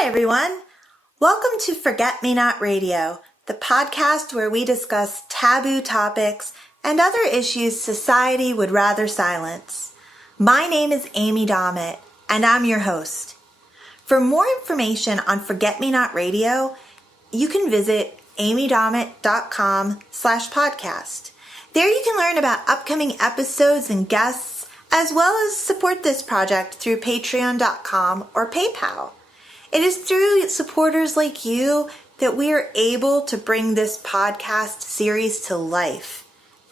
Hi, everyone. Welcome to Forget Me Not Radio, the podcast where we discuss taboo topics and other issues society would rather silence. My name is Amy Dommett, and I'm your host. For more information on Forget Me Not Radio, you can visit amydommett.com/podcast. There you can learn about upcoming episodes and guests, as well as support this project through patreon.com or PayPal. It is through supporters like you that we are able to bring this podcast series to life,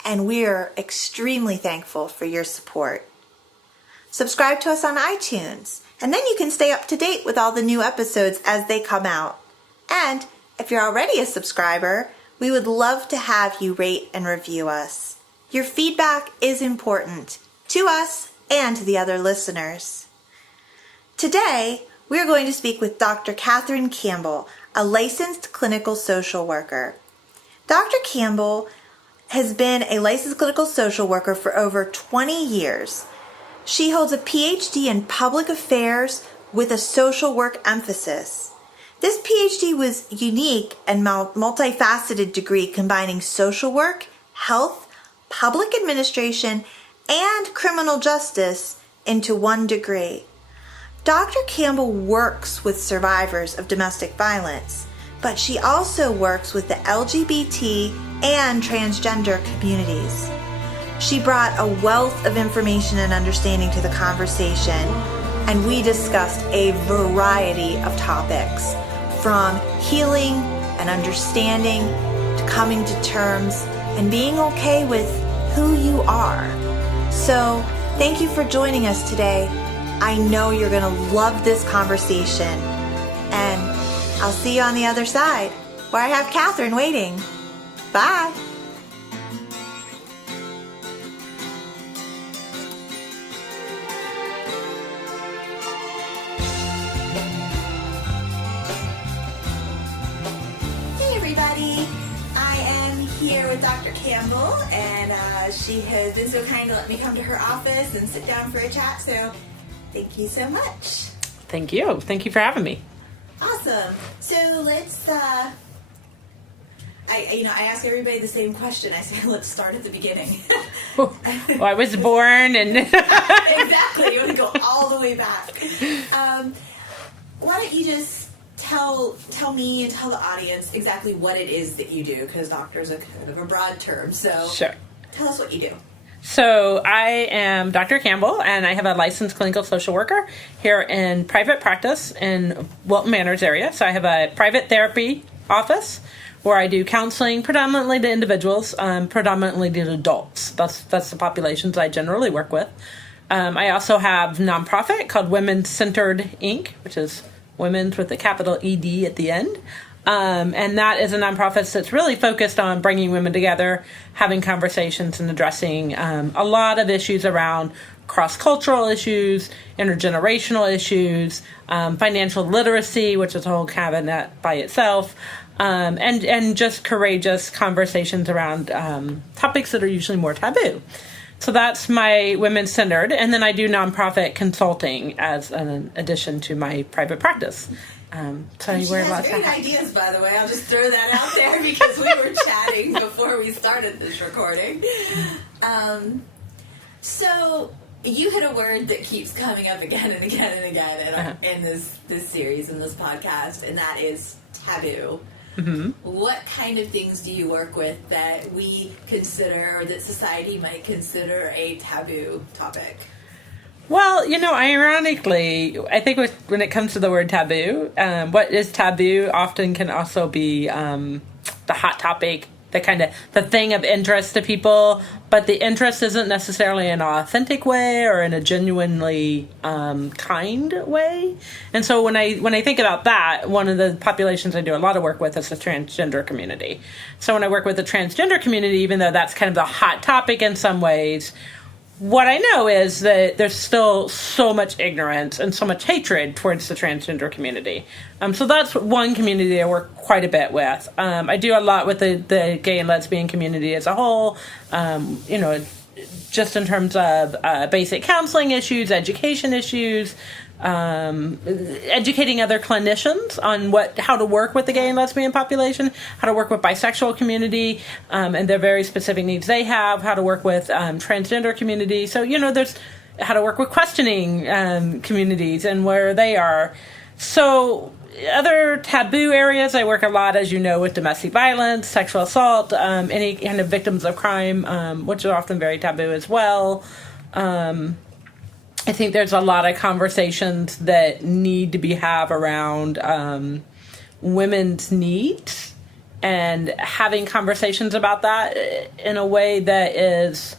and we are extremely thankful for your support. Subscribe to us on iTunes, and then you can stay up to date with all the new episodes as they come out. And if you're already a subscriber, we would love to have you rate and review us. Your feedback is important to us and to the other listeners. Today, we are going to speak with Dr. Katharine Campbell, a licensed clinical social worker. Dr. Campbell has been a licensed clinical social worker for over 20 years. She holds a PhD in public affairs with a social work emphasis. This PhD was unique and multifaceted degree combining social work, health, public administration, and criminal justice into one degree. Dr. Campbell works with survivors of domestic violence, but she also works with the LGBT and transgender communities. She brought a wealth of information and understanding to the conversation, and we discussed a variety of topics, from healing and understanding to coming to terms and being okay with who you are. So, thank you for joining us today. I know you're going to love this conversation, and I'll see you on the other side, where I have Katharine waiting. Bye. Hey everybody, I am here with Dr. Campbell, and she has been so kind to let me come to her office and sit down for a chat, so thank you so much. Thank you. Thank you for having me. Awesome. So let's, I ask everybody the same question. I say, let's start at the beginning. Well, I was born and... Exactly. You want to go all the way back. Why don't you just tell me and tell the audience exactly what it is that you do, because doctor is a kind of a broad term. So Sure. Tell us what you do. So I am Dr. Campbell, and I have a licensed clinical social worker here in private practice in Wilton Manors area. So I have a private therapy office where I do counseling predominantly to individuals, predominantly to adults. That's the populations I generally work with. I also have a nonprofit called Women's Centered Inc., which is women's with a capital ED at the end. And that is a nonprofit that's really focused on bringing women together, having conversations, and addressing a lot of issues around cross-cultural issues, intergenerational issues, financial literacy, which is a whole cabinet by itself, and just courageous conversations around topics that are usually more taboo. So that's my Women's Centered, and then I do nonprofit consulting as an addition to my private practice. She has great ideas, by the way. I'll just throw that out there because we were chatting before we started this recording. So you hit a word that keeps coming up again and again and again in this series, in this podcast, and that is taboo. Mm-hmm. What kind of things do you work with that we consider, or that society might consider, a taboo topic? Well, ironically, I think when it comes to the word taboo, what is taboo often can also be the hot topic, the thing of interest to people, but the interest isn't necessarily in an authentic way or in a genuinely kind way. And so when I think about that, one of the populations I do a lot of work with is the transgender community. So when I work with the transgender community, even though that's kind of the hot topic in some ways, what I know is that there's still so much ignorance and so much hatred towards the transgender community. So that's one community I work quite a bit with. I do a lot with the gay and lesbian community as a whole, just in terms of basic counseling issues, education issues, educating other clinicians on how to work with the gay and lesbian population, how to work with bisexual community, and their very specific needs they have, how to work with transgender community. So, there's how to work with questioning communities and where they are. So other taboo areas, I work a lot, as you know, with domestic violence, sexual assault, any kind of victims of crime, which are often very taboo as well. I think there's a lot of conversations that need to be had around women's needs and having conversations about that in a way that is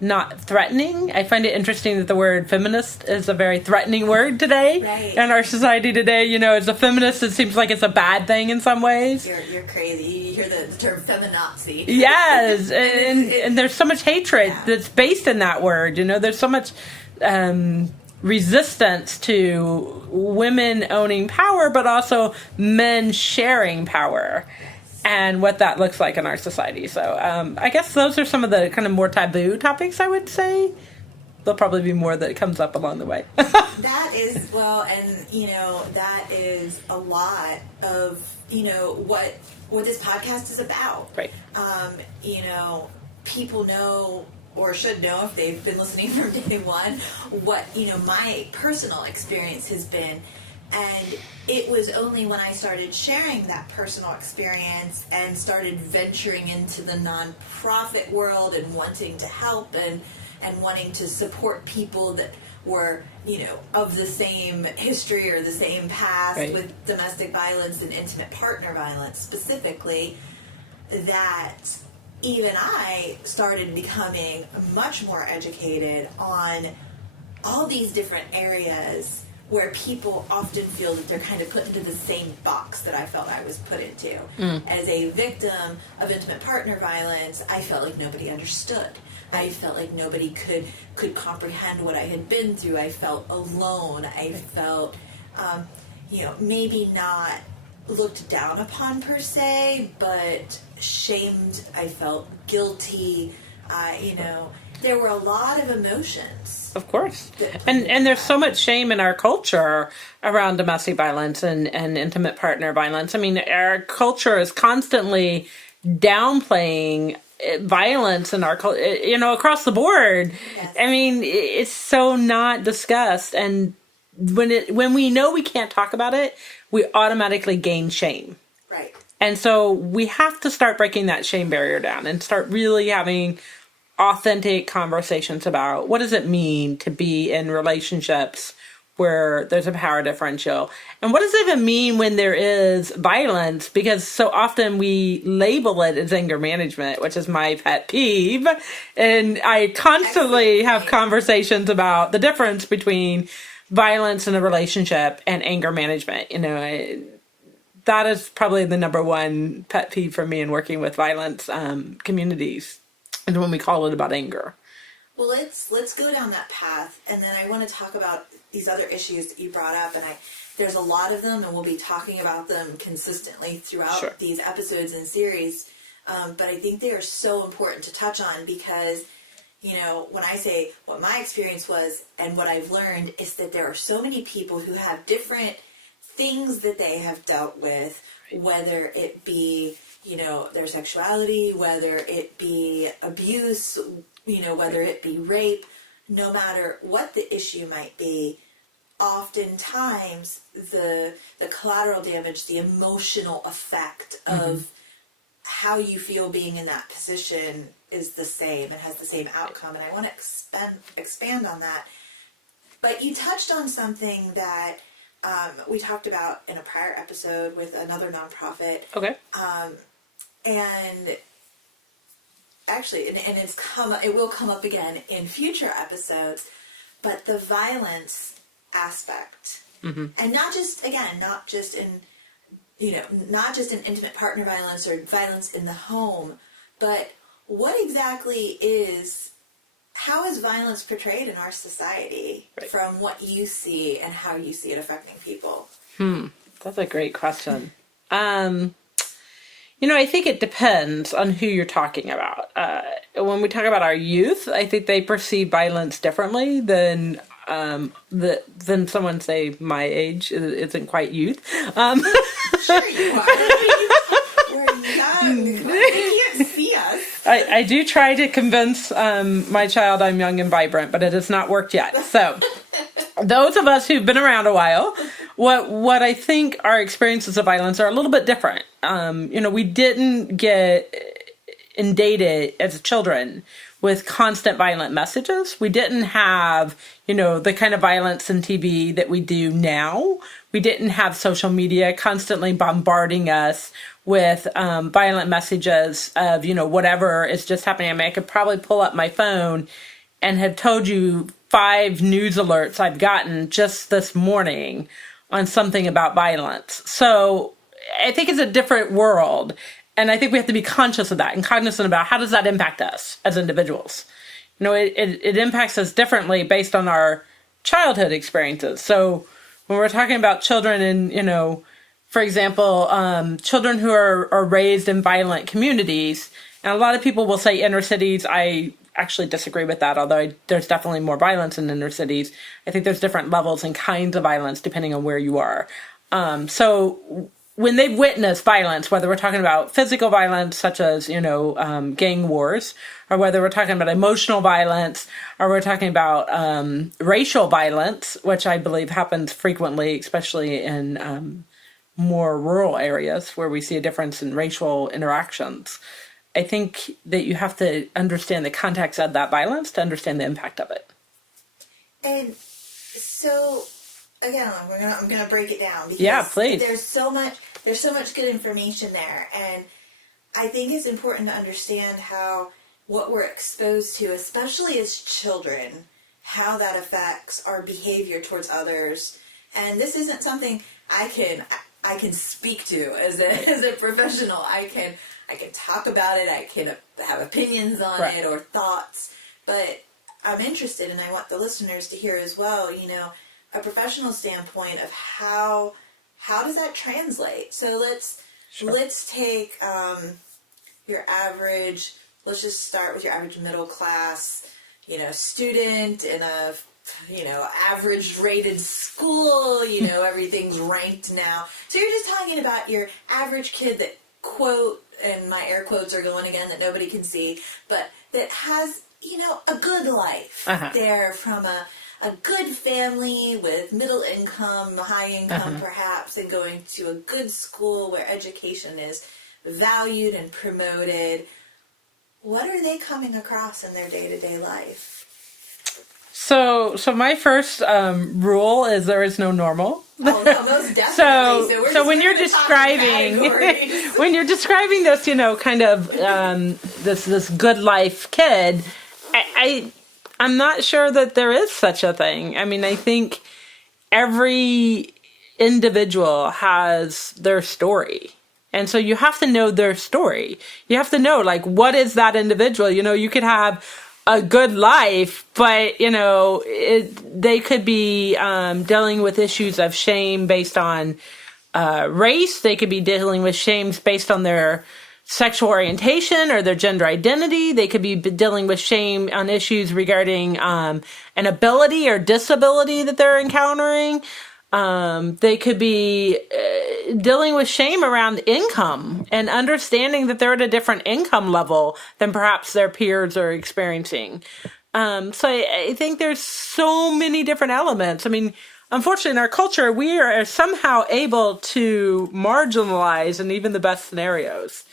not threatening. I find it interesting that the word feminist is a very threatening word today in our society today. As a feminist, it seems like it's a bad thing in some ways. You're crazy. You hear the term feminazi. Yes, and there's so much hatred that's based in that word. There's so much resistance to women owning power, but also men sharing power. And what that looks like in our society. So I guess those are some of the kind of more taboo topics, I would say. There'll probably be more that comes up along the way. That is, that is a lot of, what this podcast is about. Right. People know or should know if they've been listening from day one what, my personal experience has been. And it was only when I started sharing that personal experience and started venturing into the nonprofit world and wanting to help and wanting to support people that were, of the same history or the same past with domestic violence and intimate partner violence specifically, that even I started becoming much more educated on all these different areas where people often feel that they're kind of put into the same box that I felt I was put into. As a victim of intimate partner violence, I felt like nobody understood. I felt like nobody could comprehend what I had been through. I felt alone. I felt, maybe not looked down upon per se, but shamed. I felt guilty. There were a lot of emotions. Of course. And there's so much shame in our culture around domestic violence and intimate partner violence. I mean, our culture is constantly downplaying violence in our culture, across the board. Yes. I mean, it's so not discussed. And when we know we can't talk about it, we automatically gain shame. Right. And so we have to start breaking that shame barrier down and start really having authentic conversations about what does it mean to be in relationships where there's a power differential, and what does it even mean when there is violence, because so often we label it as anger management, which is my pet peeve, and I constantly have conversations about the difference between violence in a relationship and anger management. That is probably the number one pet peeve for me in working with violence communities. And when we call it about anger. Well, let's go down that path, and then I want to talk about these other issues that you brought up, and there's a lot of them, and we'll be talking about them consistently throughout these episodes and series. But I think they are so important to touch on because, when I say what my experience was and what I've learned is that there are so many people who have different things that they have dealt with, whether it be their sexuality, whether it be abuse, whether it be rape, no matter what the issue might be, oftentimes the collateral damage, the emotional effect of how you feel being in that position is the same and has the same outcome. And I want to expand on that. But you touched on something that we talked about in a prior episode with another nonprofit. Okay. And actually, and it will come up again in future episodes, but the violence aspect, and not just in intimate partner violence or violence in the home, but how is violence portrayed in our society from what you see and how you see it affecting people? That's a great question. I think it depends on who you're talking about. When we talk about our youth, I think they perceive violence differently than than someone, say, my age, isn't quite youth. Sure you are. We're young. They can't see us. I do try to convince my child I'm young and vibrant, but it has not worked yet. So those of us who've been around a while, what I think our experiences of violence are a little bit different. We didn't get inundated as children with constant violent messages. We didn't have, the kind of violence in TV that we do now. We didn't have social media constantly bombarding us with violent messages of, whatever is just happening. I mean, I could probably pull up my phone and have told you 5 news alerts I've gotten just this morning on something about violence. So I think it's a different world. And I think we have to be conscious of that and cognizant about how does that impact us as individuals. It impacts us differently based on our childhood experiences. So when we're talking about children and, for example, children who are raised in violent communities, and a lot of people will say inner cities. I actually disagree with that, although there's definitely more violence in inner cities. I think there's different levels and kinds of violence depending on where you are. So when they've witnessed violence, whether we're talking about physical violence, such as, gang wars, or whether we're talking about emotional violence, or we're talking about racial violence, which I believe happens frequently, especially in more rural areas where we see a difference in racial interactions. I think that you have to understand the context of that violence to understand the impact of it. And so, again, I'm gonna break it down because yeah, please. There's so much good information there, and I think it's important to understand how what we're exposed to, especially as children, how that affects our behavior towards others. And this isn't something I can speak to as a professional. I can talk about it. I can have opinions on right. it or thoughts, but I'm interested, and I want the listeners to hear as well. A professional standpoint of how does that translate? So let's take your average. Let's just start with your average middle class, student in a average rated school. Everything's ranked now. So you're just talking about your average kid that, quote, and my air quotes are going again that nobody can see, but that has a good life. They're from a good family with middle income, high income perhaps, and going to a good school where education is valued and promoted. What are they coming across in their day-to-day life? So my first rule is there is no normal. Oh, no, most definitely. So when you're describing this, kind of this good life kid, I'm not sure that there is such a thing. I mean, I think every individual has their story. And so you have to know their story. You have to know, what is that individual? You could have a good life, but, they could be dealing with issues of shame based on race. They could be dealing with shames based on their sexual orientation or their gender identity. They could be dealing with shame on issues regarding an ability or disability that they're encountering. They could be dealing with shame around income and understanding that they're at a different income level than perhaps their peers are experiencing. So I think there's so many different elements. I mean, unfortunately, in our culture, we are somehow able to marginalize in even the best scenarios.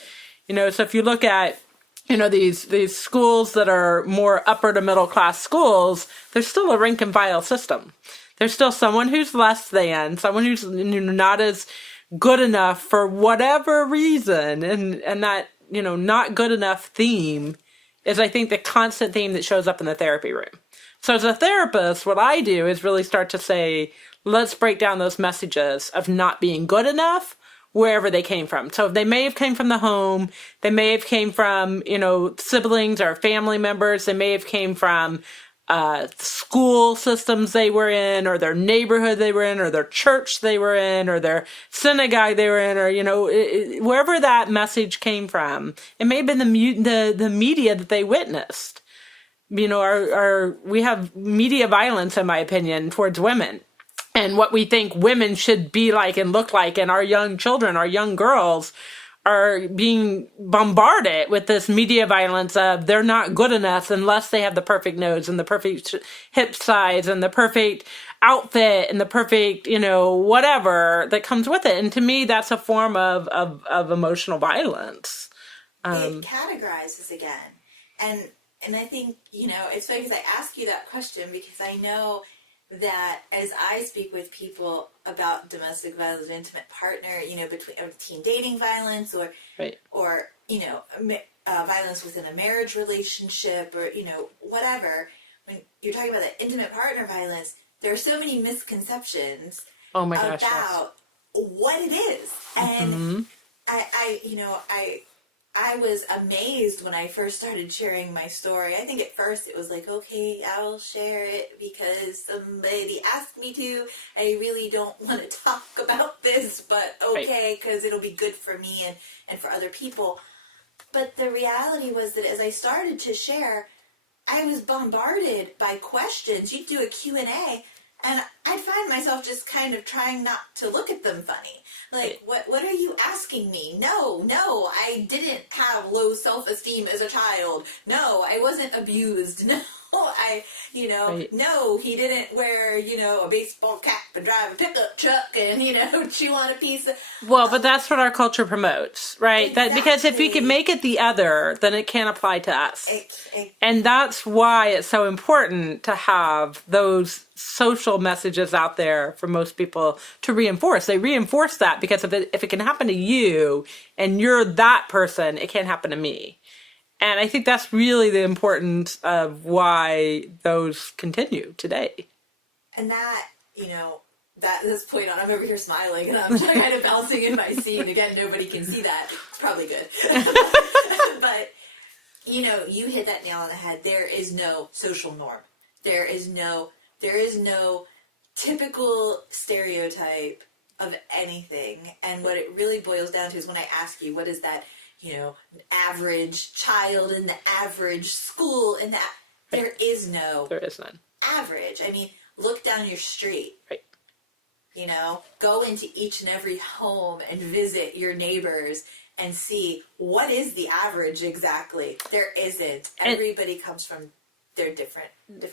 So if you look at, these schools that are more upper to middle class schools, there's still a rank and file system. There's still someone who's less than, someone who's not as good enough for whatever reason. And that, not good enough theme is, I think, the constant theme that shows up in the therapy room. So as a therapist, what I do is really start to say, let's break down those messages of not being good enough wherever they came from. So they may have came from the home, they may have came from, siblings or family members, they may have came from school systems they were in, or their neighborhood they were in, or their church they were in, or their synagogue they were in, or, wherever that message came from. It may have been the media that they witnessed. we have media violence, in my opinion, towards women and what we think women should be like and look like. And our young children, our young girls are being bombarded with this media violence of they're not good enough unless they have the perfect nose and the perfect hip size and the perfect outfit and the perfect, whatever that comes with it. And to me, that's a form of emotional violence. It categorizes again. And I think, it's funny because I ask you that question because I know that as I speak with people about domestic violence, intimate partner, between teen dating violence or violence within a marriage relationship or, whatever, when you're talking about that intimate partner violence, there are so many misconceptions about what it is. And I was amazed when I first started sharing my story. I think at first it was like, okay, I'll share it because somebody asked me to. I really don't want to talk about this, but okay, because it'll be good for me and for other people. But the reality was that as I started to share, I was bombarded by questions. You'd do a Q&A, and I'd find myself just kind of trying not to look at them funny. Like, what are you asking me? No, I didn't have low self-esteem as a child. No, I wasn't abused. No, no, he didn't wear, a baseball cap and drive a pickup truck and, chew on a piece of... Well, but that's what our culture promotes, right? Exactly. Because if we can make it the other, then it can't apply to us. And that's why it's so important to have those social messages out there for most people to reinforce. They reinforce that because if it can happen to you and you're that person, it can't happen to me. And I think that's really the importance of why those continue today. And that, that this point on, I'm over here smiling and I'm kind of bouncing in my seat. Again, nobody can see that. It's probably good. But, you hit that nail on the head. There is no social norm. There is no typical stereotype of anything. And what it really boils down to is when I ask you, what is that, average child in the average school and that there is none average. I mean, look down your street. Right. Go into each and every home and visit your neighbors and see what is the average exactly. There isn't. Everybody comes from their different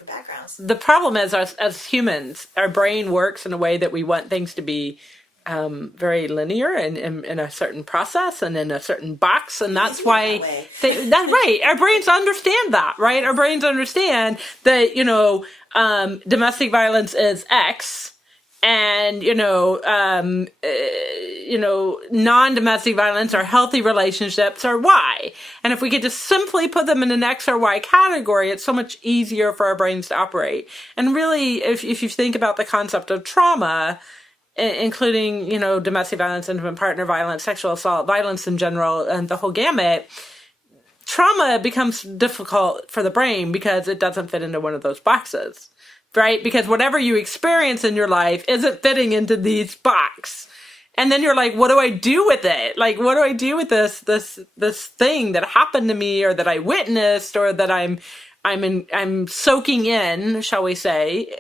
backgrounds. The problem is, as humans, our brain works in a way that we want things to be very linear and in a certain process and in a certain box. And that's why that's right. Our brains understand that, right? Our brains understand that, domestic violence is X and, non-domestic violence or healthy relationships are Y. And if we could just simply put them in an X or Y category, it's so much easier for our brains to operate. And really, if you think about the concept of trauma, including, domestic violence, intimate partner violence, sexual assault, violence in general, and the whole gamut, trauma becomes difficult for the brain because it doesn't fit into one of those boxes, right? Because whatever you experience in your life isn't fitting into these boxes. And then you're like, what do I do with it? Like, what do I do with this thing that happened to me or that I witnessed or that I'm soaking in, shall we say,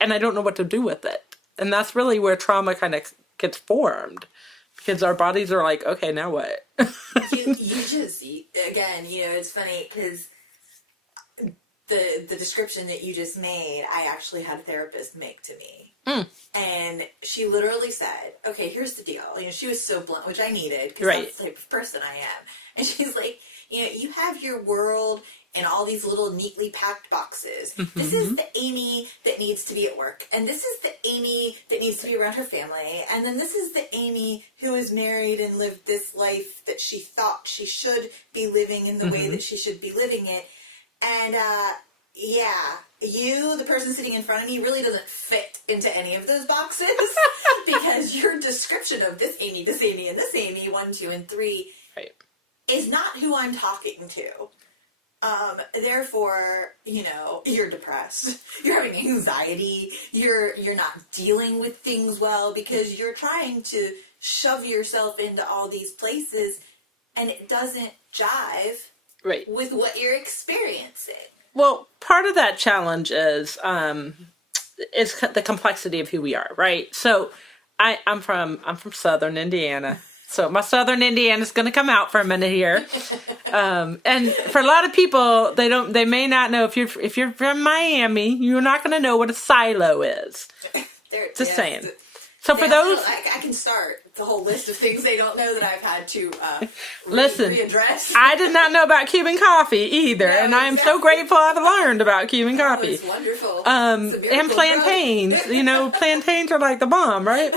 and I don't know what to do with it. And that's really where trauma kind of gets formed because our bodies are like, okay, now what? you just, again, it's funny because the description that you just made, I actually had a therapist make to me. And she literally said, okay, here's the deal. She was so blunt, which I needed because that's the type of person I am. And she's like, you have your world in all these little neatly packed boxes. Mm-hmm. This is the Amy that needs to be at work. And this is the Amy that needs to be around her family. And then this is the Amy who is married and lived this life that she thought she should be living in the way that she should be living it. And, you, the person sitting in front of me, really doesn't fit into any of those boxes because your description of this Amy, and this Amy, 1, 2, and 3 is not who I'm talking to. Therefore, you're depressed. You're having anxiety. You're not dealing with things well because you're trying to shove yourself into all these places and it doesn't jive with what you're experiencing. Well, part of that challenge is the complexity of who we are, right? So I'm from Southern Indiana. So my Southern Indiana is going to come out for a minute here. And for a lot of people, they may not know, if you're from Miami, you're not going to know what a silo is. Just saying. So for those, I can start the whole list of things they don't know that I've had to readdress. I did not know about Cuban coffee either, and I am so grateful I've learned about Cuban coffee. It's wonderful. And plantains. Plantains are like the bomb, right?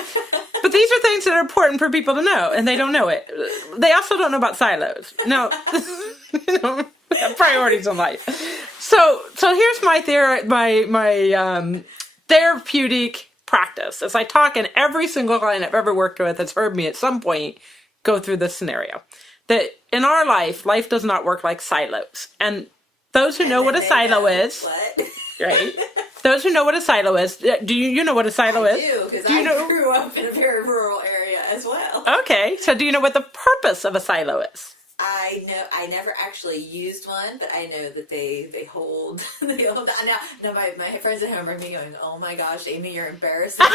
But these are things that are important for people to know, and they don't know it. They also don't know about silos. No, priorities in life. So here's my therapeutic practice. As I talk, and every single client I've ever worked with has heard me at some point go through this scenario. That in our life does not work like silos. And those who know what a silo is, right? Those who know what a silo is, do you know what a silo is? I do, because I grew up in a very rural area as well. Okay, so do you know what the purpose of a silo is? I know. I never actually used one, but I know that they hold. They hold. Now my friends at home are me going, "Oh my gosh, Amy, you're embarrassing."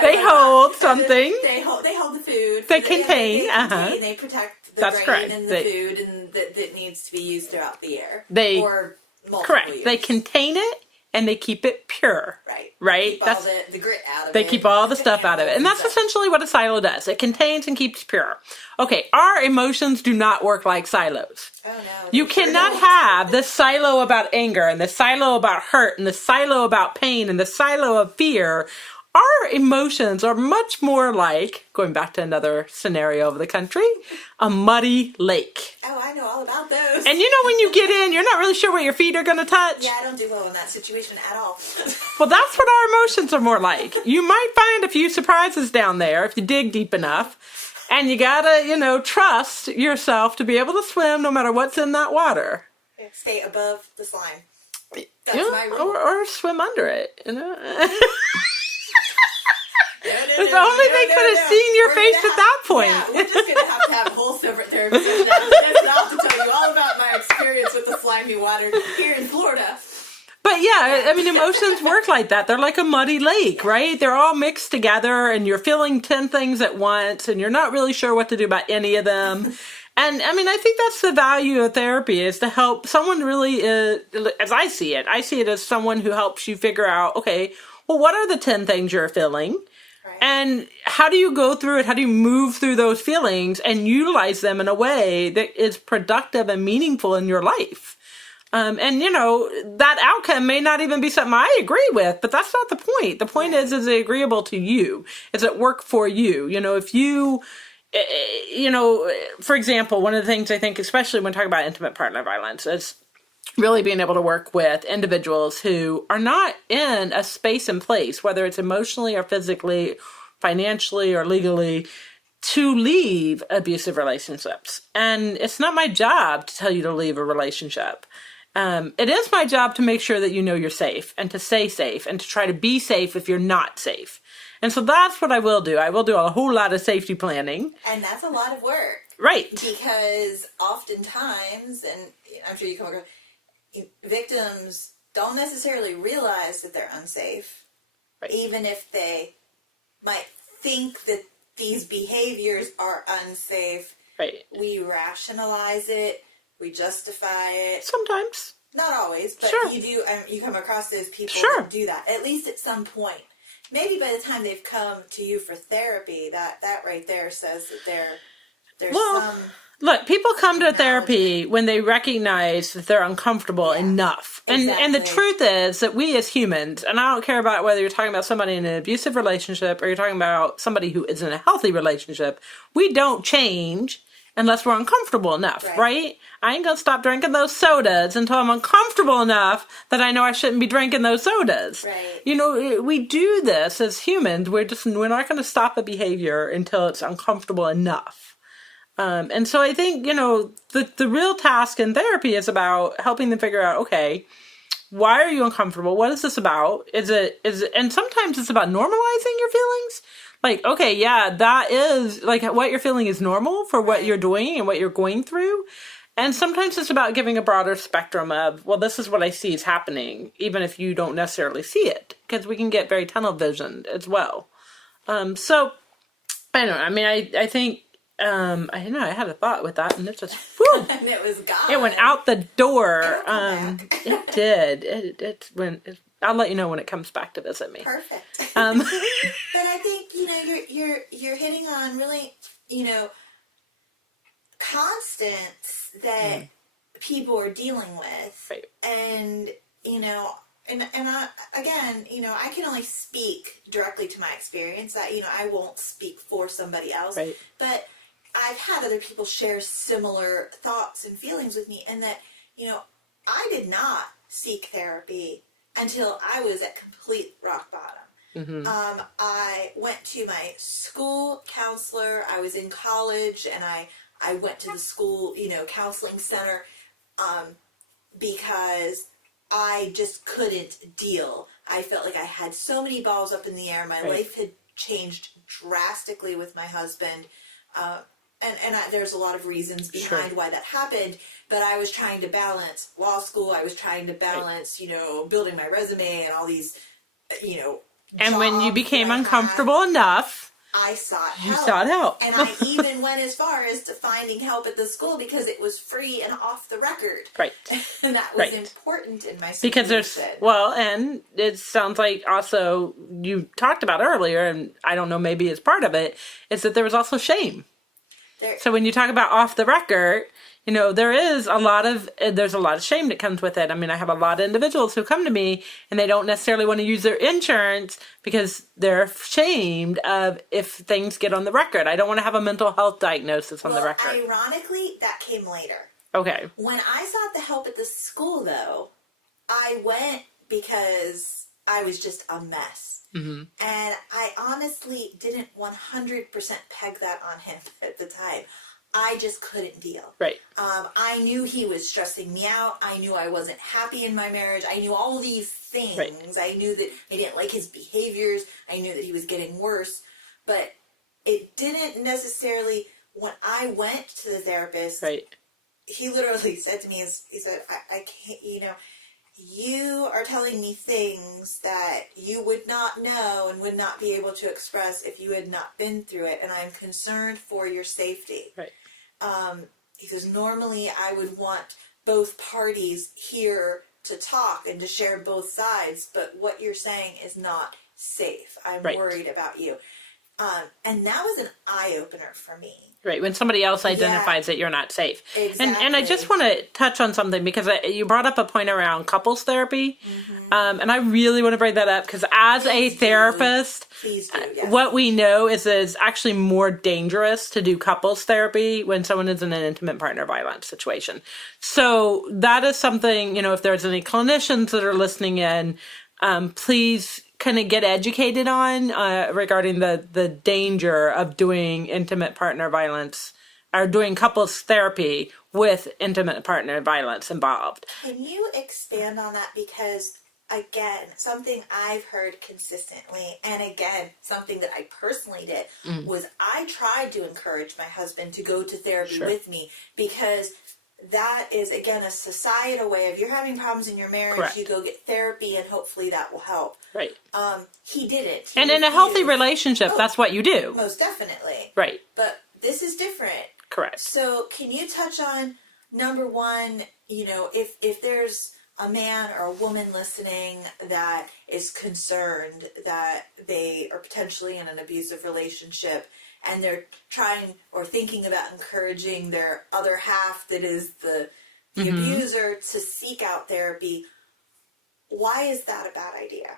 They hold something. They hold the food. They contain. They protect the That's grain correct. and the food, and that needs to be used throughout the year. Or multiple correct. years. They contain it and they keep it pure. Right. Keep all the grit out of it. They keep all the stuff out of it. And that's essentially what a silo does. It contains and keeps pure. Okay, our emotions do not work like silos. Oh, no. You cannot have this silo about anger and this silo about hurt and this silo about pain and the silo of fear. Our emotions are much more like, going back to another scenario of the country, a muddy lake. Oh, I know all about those. And when you get in, you're not really sure what your feet are going to touch. Yeah, I don't do well in that situation at all. Well, that's what our emotions are more like. You might find a few surprises down there if you dig deep enough. And you gotta, trust yourself to be able to swim no matter what's in that water. Stay above the slime. That's my rule. Or swim under it, If only they could have seen your face at that point. Yeah, we're just going to have a whole separate therapy session after I'll have to tell you all about my experience with the slimy water here in Florida. But yeah, emotions work like that. They're like a muddy lake, right? They're all mixed together and you're feeling 10 things at once and you're not really sure what to do about any of them. And I think that's the value of therapy, is to help someone really, as I see it as someone who helps you figure out, okay, well, what are the 10 things you're feeling? Right. And how do you go through it? How do you move through those feelings and utilize them in a way that is productive and meaningful in your life? That outcome may not even be something I agree with, but that's not the point. The point is it agreeable to you? Is it work for you? If you, for example, one of the things I think, especially when talking about intimate partner violence, is really being able to work with individuals who are not in a space and place, whether it's emotionally or physically, financially or legally, to leave abusive relationships. And it's not my job to tell you to leave a relationship. It is my job to make sure that you're safe and to stay safe and to try to be safe if you're not safe. And so that's what I will do. I will do a whole lot of safety planning. And that's a lot of work. Right. Because oftentimes, and I'm sure you come across, victims don't necessarily realize that they're unsafe. Right. Even if they might think that these behaviors are unsafe. Right. We rationalize it. We justify it. Sometimes. Not always, but sure. you do. You come across those people sure. that do that, at least at some point. Maybe by the time they've come to you for therapy, that right there says that there's some... Look, people come to therapy when they recognize that they're uncomfortable enough. And the truth is that we as humans, and I don't care about whether you're talking about somebody in an abusive relationship or you're talking about somebody who is in a healthy relationship, we don't change unless we're uncomfortable enough, right? I ain't going to stop drinking those sodas until I'm uncomfortable enough that I know I shouldn't be drinking those sodas. Right. We do this as humans. We're not going to stop a behavior until it's uncomfortable enough. And so I think, the real task in therapy is about helping them figure out, okay, why are you uncomfortable? What is this about? And sometimes it's about normalizing your feelings. Like, okay, yeah, that is, like, what you're feeling is normal for what you're doing and what you're going through. And sometimes it's about giving a broader spectrum of, well, this is what I see is happening, even if you don't necessarily see it, because we can get very tunnel visioned as well. So, I don't know. I mean, I think, I know I had a thought with that, and it just, whew, And it was gone. it went out the door. It'll come back. It did. It went. I'll let you know when it comes back to visit me. Perfect. Um, But I think, you're hitting on really, constants that people are dealing with. Right. And, and I, again, I can only speak directly to my experience. That, I won't speak for somebody else. Right. But I've had other people share similar thoughts and feelings with me, and that, I did not seek therapy until I was at complete rock bottom. I went to my school counselor. I was in college, and I went to the school, counseling center, because I just couldn't deal. I felt like I had so many balls up in the air. My life had changed drastically with my husband. There's a lot of reasons behind why that happened, but I was trying to balance law school. I was trying to balance, building my resume and all these, and when you jobs became that I uncomfortable enough, I sought help. you sought help. And I even went as far as to finding help at the school because it was free and off the record. Right. And that was important in my situation. Because and it sounds like also you talked about earlier, and I don't know, maybe it's part of it, is that there was also shame. So when you talk about off the record, there's a lot of shame that comes with it. I mean, I have a lot of individuals who come to me and they don't necessarily want to use their insurance because they're ashamed of if things get on the record. I don't want to have a mental health diagnosis on the record. Ironically, that came later. Okay. When I sought the help at the school, though, I went because I was just a mess. And I honestly didn't 100% peg that on him at the time. I just couldn't deal. Right. I knew he was stressing me out. I knew I wasn't happy in my marriage. I knew all these things. Right. I knew that I didn't like his behaviors. I knew that he was getting worse. But it didn't necessarily, when I went to the therapist, he literally said to me, he said, I can't, you are telling me things that you would not know and would not be able to express if you had not been through it, and I'm concerned for your safety. Right. He says, normally I would want both parties here to talk and to share both sides, but what you're saying is not safe. I'm worried about you. And that was an eye-opener for me. Right, when somebody else identifies that you're not safe. Exactly. And I just want to touch on something because you brought up a point around couples therapy. And I really want to bring that up because as a therapist, what we know is that it's actually more dangerous to do couples therapy when someone is in an intimate partner violence situation. So that is something, if there's any clinicians that are listening in, please kind of get educated on regarding the danger of doing intimate partner violence or doing couples therapy with intimate partner violence involved. Can you expand on that? Because, again, something I've heard consistently, and again, something that I personally did, was I tried to encourage my husband to go to therapy with me because that is, again, a societal way of you're having problems in your marriage, you go get therapy, and hopefully that will help. Right. He didn't. And in a healthy relationship, that's what you do. Most definitely. Right. But this is different. Correct. So can you touch on, number one, if there's a man or a woman listening that is concerned that they are potentially in an abusive relationship, and they're trying or thinking about encouraging their other half that is the abuser to seek out therapy, why is that a bad idea?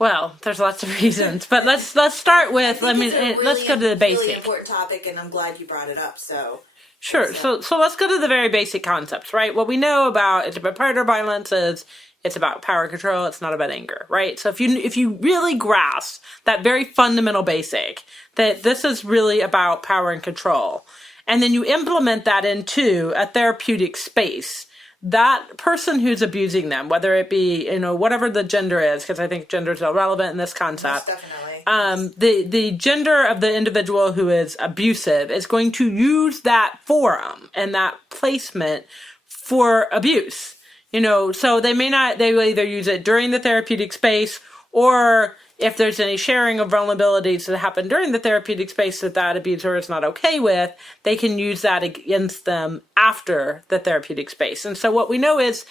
Well, there's lots of reasons, but let's start with, let's go to the basic. Really important topic, and I'm glad you brought it up, so. Sure. So let's go to the very basic concepts, right? What we know about intimate partner violence is it's about power control. It's not about anger, right? So if you really grasp that very fundamental basic, that this is really about power and control, and then you implement that into a therapeutic space, that person who's abusing them, whether it be, whatever the gender is, because I think gender is irrelevant in this concept. Most definitely. the gender of the individual who is abusive is going to use that forum and that placement for abuse. So they will either use it during the therapeutic space, or if there's any sharing of vulnerabilities that happen during the therapeutic space that abuser is not okay with, they can use that against them after the therapeutic space. And so what we know is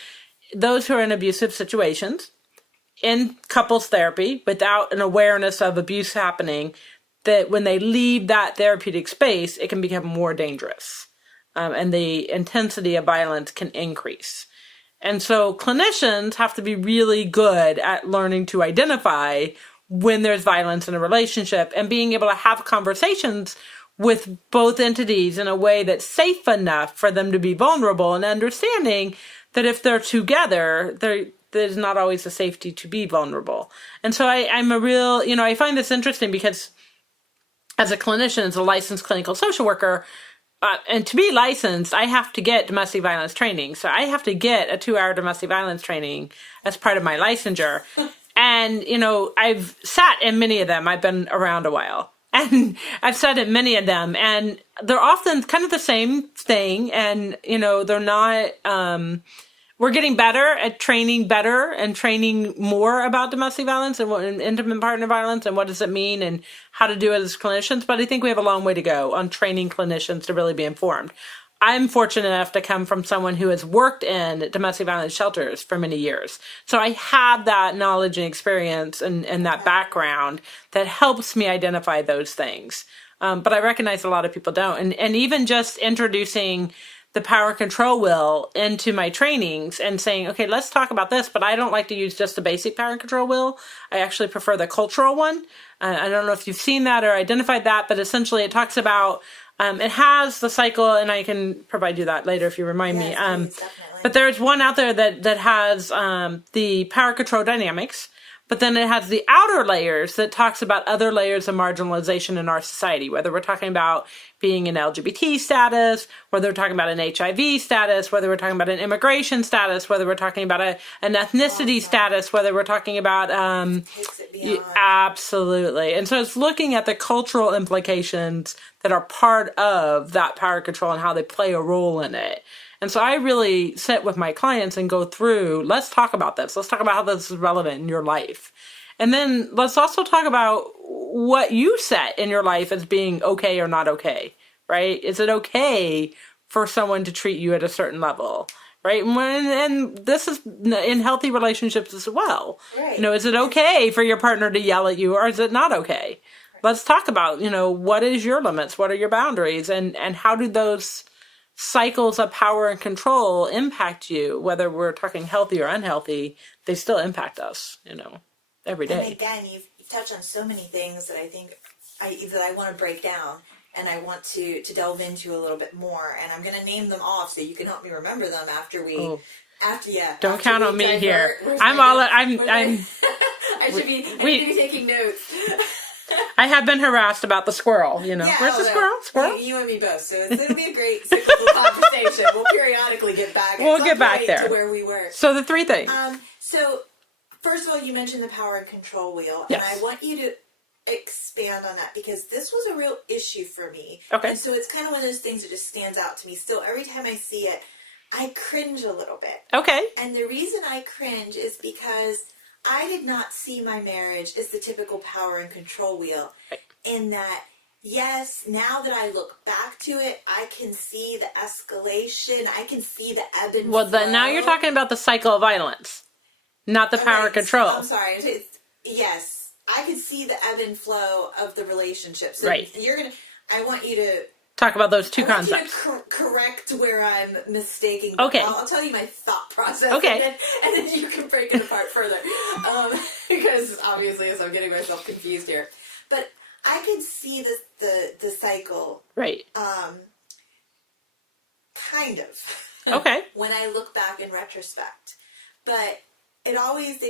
those who are in abusive situations, in couples therapy, without an awareness of abuse happening, that when they leave that therapeutic space, it can become more dangerous. And the intensity of violence can increase. And so clinicians have to be really good at learning to identify when there's violence in a relationship and being able to have conversations with both entities in a way that's safe enough for them to be vulnerable, and understanding that if they're together, there's not always the safety to be vulnerable. And so I find this interesting because as a clinician, as a licensed clinical social worker, and to be licensed, I have to get domestic violence training. So I have to get a 2-hour domestic violence training as part of my licensure. And, I've sat in many of them. I've been around a while. And I've sat in many of them. And they're often kind of the same thing. And, they're not... we're getting better at training more about domestic violence and intimate partner violence and what does it mean and how to do it as clinicians. But I think we have a long way to go on training clinicians to really be informed. I'm fortunate enough to come from someone who has worked in domestic violence shelters for many years. So I have that knowledge and experience and that background that helps me identify those things. But I recognize a lot of people don't. And even just introducing the power control wheel into my trainings and saying, okay, let's talk about this, but I don't like to use just the basic power control wheel. I actually prefer the cultural one. I don't know if you've seen that or identified that, but essentially it talks about, it has the cycle, and I can provide you that later if you remind me. Please, but there's one out there that has the power control dynamics. But then it has the outer layers that talks about other layers of marginalization in our society, whether we're talking about being an LGBT status, whether we're talking about an HIV status, whether we're talking about an immigration status, whether we're talking about an ethnicity status, whether we're talking about... Takes it beyond. Absolutely. And so it's looking at the cultural implications that are part of that power control and how they play a role in it. And so I really sit with my clients and go through, let's talk about this. Let's talk about how this is relevant in your life. And then let's also talk about what you set in your life as being okay or not okay, right? Is it okay for someone to treat you at a certain level, right? And this is in healthy relationships as well. Right. Is it okay for your partner to yell at you, or is it not okay? Let's talk about, what is your limits? What are your boundaries? And how do those cycles of power and control impact you, whether we're talking healthy or unhealthy? They still impact us, every day. And again, you've touched on so many things that I think I want to break down, and I want to delve into a little bit more. And I'm going to name them off so you can help me remember them after we. Oh. Don't count on me divert. here. I should be taking notes. I have been harassed about the squirrel, Yeah, Where's the squirrel? Squirrel? You and me both. So it'll be a great cyclical conversation. We'll periodically get back. We'll get back there. To where we were. So the three things. So first of all, you mentioned the power and control wheel. Yes. And I want you to expand on that because this was a real issue for me. Okay. And so it's kind of one of those things that just stands out to me. Still, every time I see it, I cringe a little bit. Okay. And the reason I cringe is because I did not see my marriage as the typical power and control wheel. Right. In that, yes, now that I look back to it, I can see the escalation. I can see the ebb and flow. Well, now you're talking about the cycle of violence, not the power control. I'm sorry. Yes, I can see the ebb and flow of the relationship. So right. I want you to talk about those two concepts. I want you to correct where I'm mistaking. Okay. I'll tell you my thought process. Okay. And then you can break it apart further. Because obviously, so I'm getting myself confused here. But I can see the cycle. Right. Kind of. Okay. When I look back in retrospect. But they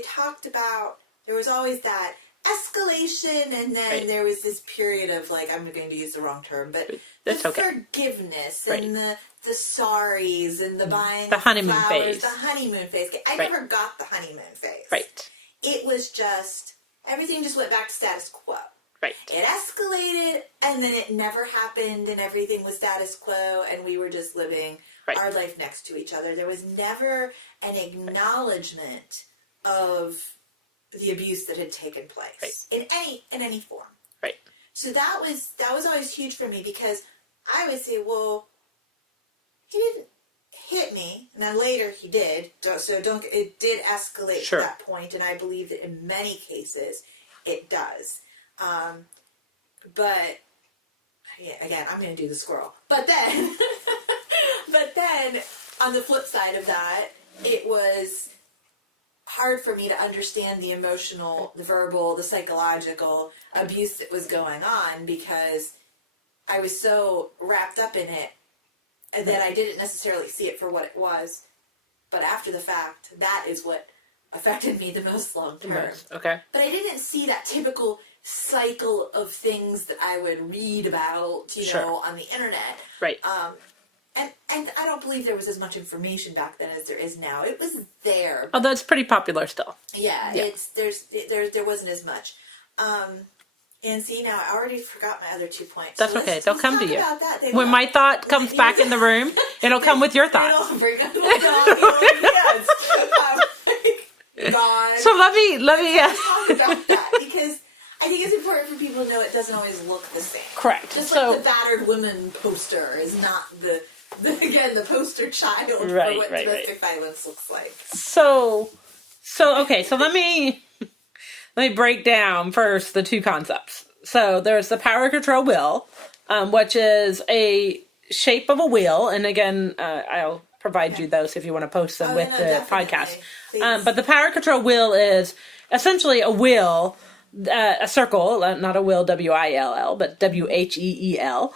talked about, there was always that escalation, and then there was this period of, I'm going to use the wrong term, but that's the forgiveness and the sorries and the buying the honeymoon flowers, phase. the honeymoon phase. I never got the honeymoon phase. Right. It was just everything just went back to status quo. Right. It escalated, and then it never happened, and everything was status quo, and we were just living our life next to each other. There was never an acknowledgement of the abuse that had taken place in any form. Right. So that was always huge for me, because I would say, well, he didn't hit me, and then later he did. It did escalate to that point, and I believe that in many cases it does. But again, I'm going to do the squirrel. But then, on the flip side of that, it was hard for me to understand the emotional, the verbal, the psychological abuse that was going on, because I was so wrapped up in it that I didn't necessarily see it for what it was. But after the fact, that is what affected me the most long term. Okay. But I didn't see that typical cycle of things that I would read about, you know, on the internet. Right. And I don't believe there was as much information back then as there is now. It was there. Although it's pretty popular still. Yeah. There wasn't as much. And see, now I already forgot my other 2 points. That's okay. They'll come to you. About that. When my thought comes back in the room, it'll come with your thought. It'll bring up the dog. Yes. God. So let me talk about that, because I think it's important for people to know it doesn't always look the same. Correct. Just like the battered woman poster is not the poster child for what domestic violence looks like. So let me break down first the two concepts. So there's the power control will, which is a shape of a wheel, and again, I'll provide you those if you want to post them with the podcast. But the power control wheel is essentially a wheel, a circle, not a will, W-I-L-L, but W-H-E-E-L.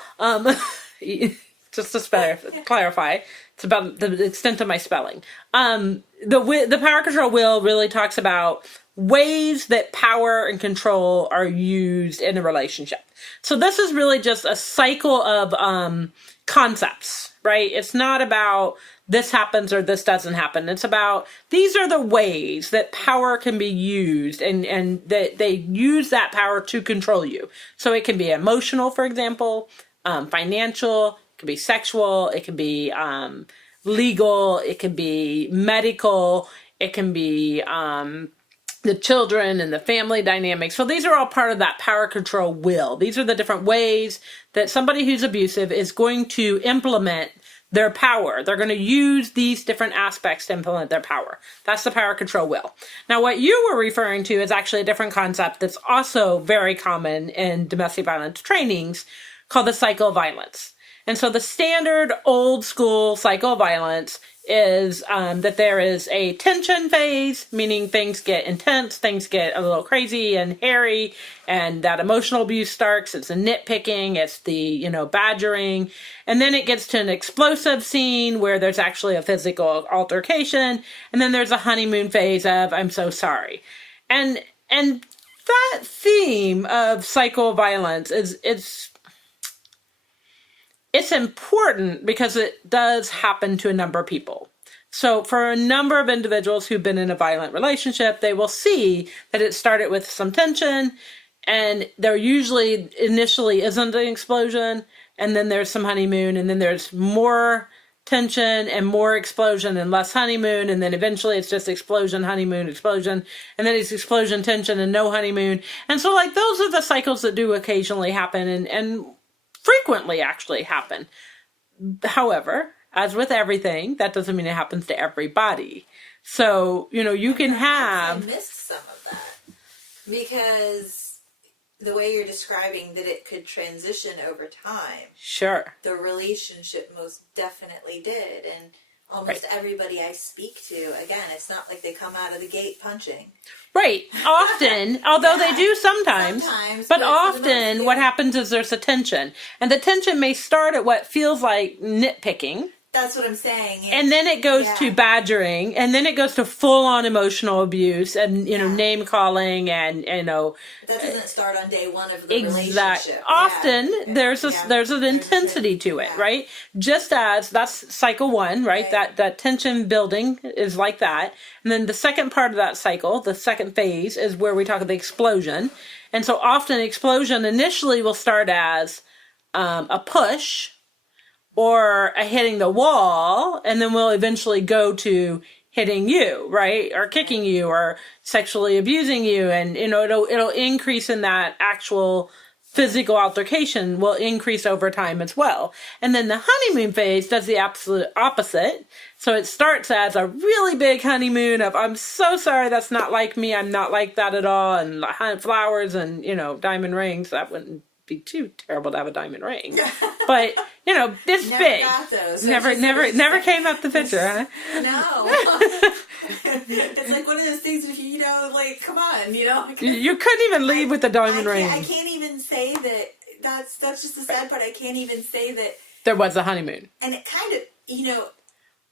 Just to clarify, it's about the extent of my spelling. The power control wheel really talks about ways that power and control are used in a relationship. So this is really just a cycle of concepts, right? It's not about this happens or this doesn't happen. It's about these are the ways that power can be used, and that they use that power to control you. So it can be emotional, for example, financial, it can be sexual, it can be legal, it can be medical, it can be the children and the family dynamics. So these are all part of that power control will. These are the different ways that somebody who's abusive is going to implement their power. They're going to use these different aspects to implement their power. That's the power control will. Now, what you were referring to is actually a different concept that's also very common in domestic violence trainings called the cycle of violence. And so the standard old school cycle of violence is that there is a tension phase, meaning things get intense, things get a little crazy and hairy, and that emotional abuse starts. It's the nitpicking, it's the, badgering, and then it gets to an explosive scene where there's actually a physical altercation, and then there's a honeymoon phase of I'm so sorry. And that theme of cycle of violence it's important because it does happen to a number of people. So for a number of individuals who've been in a violent relationship, they will see that it started with some tension, and there usually initially isn't an explosion, and then there's some honeymoon, and then there's more tension and more explosion and less honeymoon, and then eventually it's just explosion, honeymoon, explosion, and then it's explosion, tension, and no honeymoon. And so those are the cycles that do occasionally happen and frequently actually happen. However, as with everything, that doesn't mean it happens to everybody. So, you can have... I missed some of that, because the way you're describing that it could transition over time. Sure. The relationship most definitely did, and almost everybody I speak to, again, it's not like they come out of the gate punching. Right. Often, although they do sometimes, but often what happens is there's a tension. And the tension may start at what feels like nitpicking. That's what I'm saying. And then it goes to badgering, and then it goes to full-on emotional abuse and, name calling and, That doesn't start on day one of the relationship. Often there's an intensity to it, right? Just as that's cycle one, right? That tension building is like that. And then the second part of that cycle, the second phase, is where we talk about the explosion. And so often explosion initially will start as a push, or a hitting the wall, and then we'll eventually go to hitting you, right? Or kicking you, or sexually abusing you. And, it'll increase in that actual physical altercation will increase over time as well. And then the honeymoon phase does the absolute opposite. So it starts as a really big honeymoon of, I'm so sorry, that's not like me. I'm not like that at all. And flowers and, diamond rings. That wouldn't be too terrible to have a diamond ring, but this never big. Got those. Never came up the picture, huh? No. It's like one of those things. If come on, you couldn't even leave with the diamond ring. I can't even say that. That's just the sad part. I can't even say that there was a honeymoon, and it kind of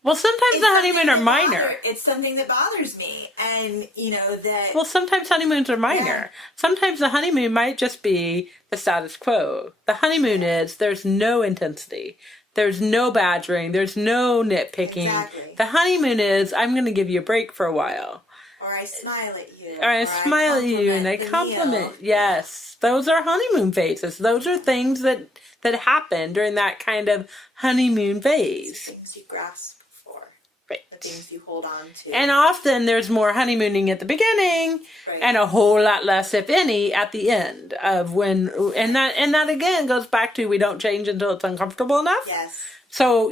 Well, sometimes the honeymoon are minor. It's something that bothers me, and that. Well, sometimes honeymoons are minor. Yeah. Sometimes the honeymoon might just be the status quo. The honeymoon is there's no intensity, there's no badgering, there's no nitpicking. Exactly. The honeymoon is I'm going to give you a break for a while. Or I smile at you. Or I smile at you and I compliment. Yes, those are honeymoon phases. Those are things that happen during that kind of honeymoon phase. Things you grasp for. Right. The things you hold on to. And often there's more honeymooning at the beginning, and a whole lot less, if any, at the end of when. And that again goes back to we don't change until it's uncomfortable enough. Yes. So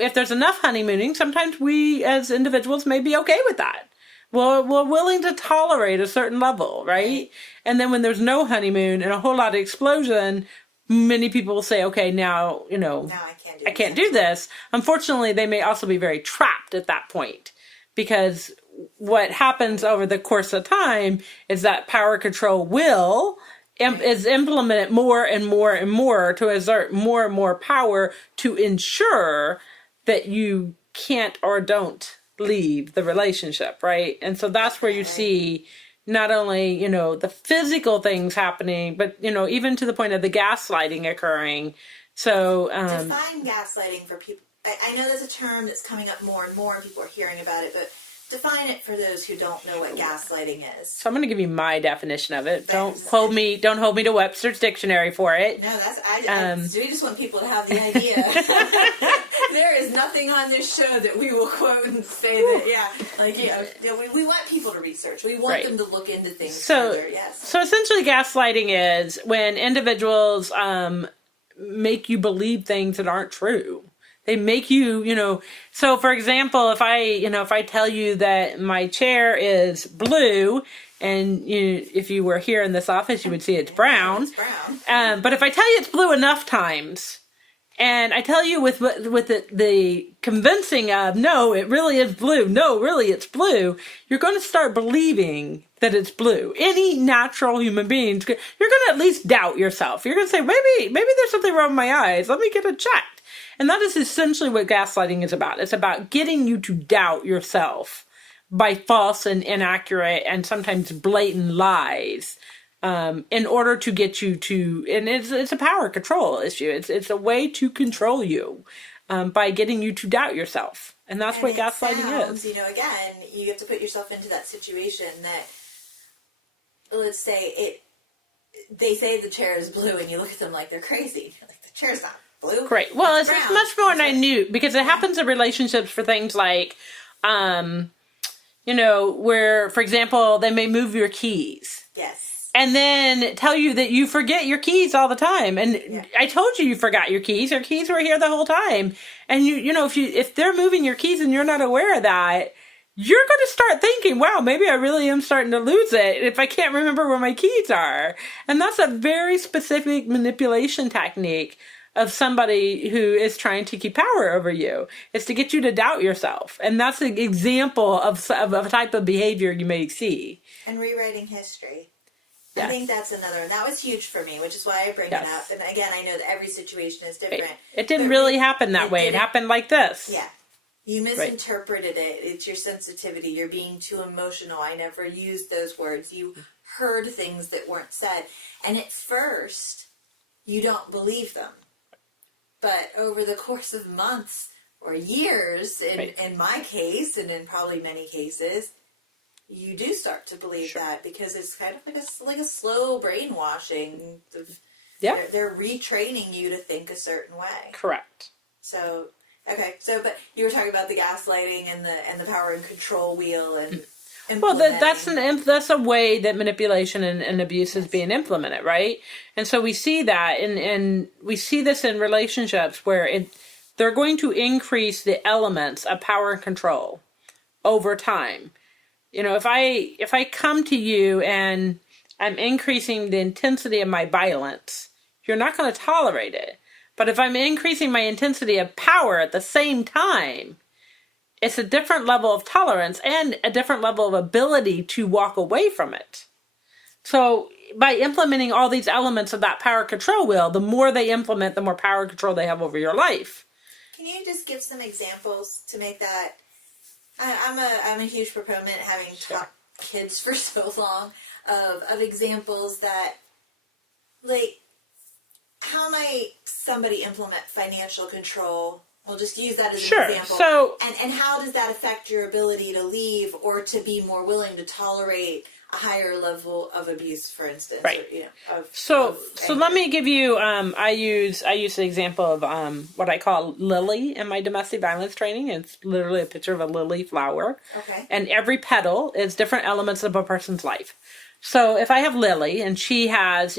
if there's enough honeymooning, sometimes we as individuals may be okay with that. We're willing to tolerate a certain level, right? And then when there's no honeymoon and a whole lot of explosion, many people will say, okay, now, now I can't do this. Unfortunately, they may also be very trapped at that point, because what happens over the course of time is that power control is implemented more and more and more to exert more and more power to ensure that you can't or don't leave the relationship, right? And so that's where you see not only, the physical things happening, but, even to the point of the gaslighting occurring. So, define gaslighting for people. I know that's a term that's coming up more and more and people are hearing about it, but define it for those who don't know what gaslighting is. So I'm going to give you my definition of it. Don't hold me to Webster's dictionary for it. No, we just want people to have the idea. There is nothing on this show that we will quote and say that, we want people to research. We want them to look into things further, yes. So essentially gaslighting is when individuals make you believe things that aren't true. They make you, so for example, if I tell you that my chair is blue, and if you were here in this office, you would see it's brown. It's brown. But if I tell you it's blue enough times, and I tell you with the convincing of, no, it really is blue. No, really it's blue. You're going to start believing that it's blue. Any natural human being, you're going to at least doubt yourself. You're going to say, maybe there's something wrong with my eyes. Let me get it checked. And that is essentially what gaslighting is about. It's about getting you to doubt yourself by false and inaccurate and sometimes blatant lies, in order to get you to, and it's a power control issue. It's a way to control you, by getting you to doubt yourself. And that's what gaslighting is. Again, you have to put yourself into that situation that, let's say they say the chair is blue and you look at them like they're crazy. You're like, the chair's not blue. Great. Well, it's much more than I knew, because it happens in relationships for things like, where, for example, they may move your keys. Yes. And then tell you that you forget your keys all the time. And I told you forgot your keys. Your keys were here the whole time. And if they're moving your keys and you're not aware of that, you're going to start thinking, wow, maybe I really am starting to lose it if I can't remember where my keys are. And that's a very specific manipulation technique of somebody who is trying to keep power over you. It's to get you to doubt yourself. And that's an example of a type of behavior you may see. And rewriting history. I think that's another, and that was huge for me, which is why I bring it up. And again, I know that every situation is different. It didn't really happen that way. It happened like this. Yeah. You misinterpreted it. It's your sensitivity. You're being too emotional. I never used those words. You heard things that weren't said. And at first, you don't believe them. But over the course of months or years, in my case, and in probably many cases, you do start to believe that, because it's kind of like a slow brainwashing. They're retraining you to think a certain way. Correct. So, okay. So, but you were talking about the gaslighting and the power and control wheel and. Well, that's a way that manipulation and abuse is being implemented, right? And so we see that, and we see this in relationships where they're going to increase the elements of power and control over time. You know, if I come to you and I'm increasing the intensity of my violence, you're not going to tolerate it. But if I'm increasing my intensity of power at the same time, it's a different level of tolerance and a different level of ability to walk away from it. So by implementing all these elements of that power control wheel, the more they implement, the more power control they have over your life. Can you just give some examples to make that? I'm a huge proponent, having taught kids for so long, of examples that, like, how might somebody implement financial control? We'll just use that as an example. So, and how does that affect your ability to leave or to be more willing to tolerate a higher level of abuse, for instance? Right. Or, so let me give you. I use the example of what I call lily in my domestic violence training. It's literally a picture of a lily flower. Okay. And every petal is different elements of a person's life. So if I have Lily and she has,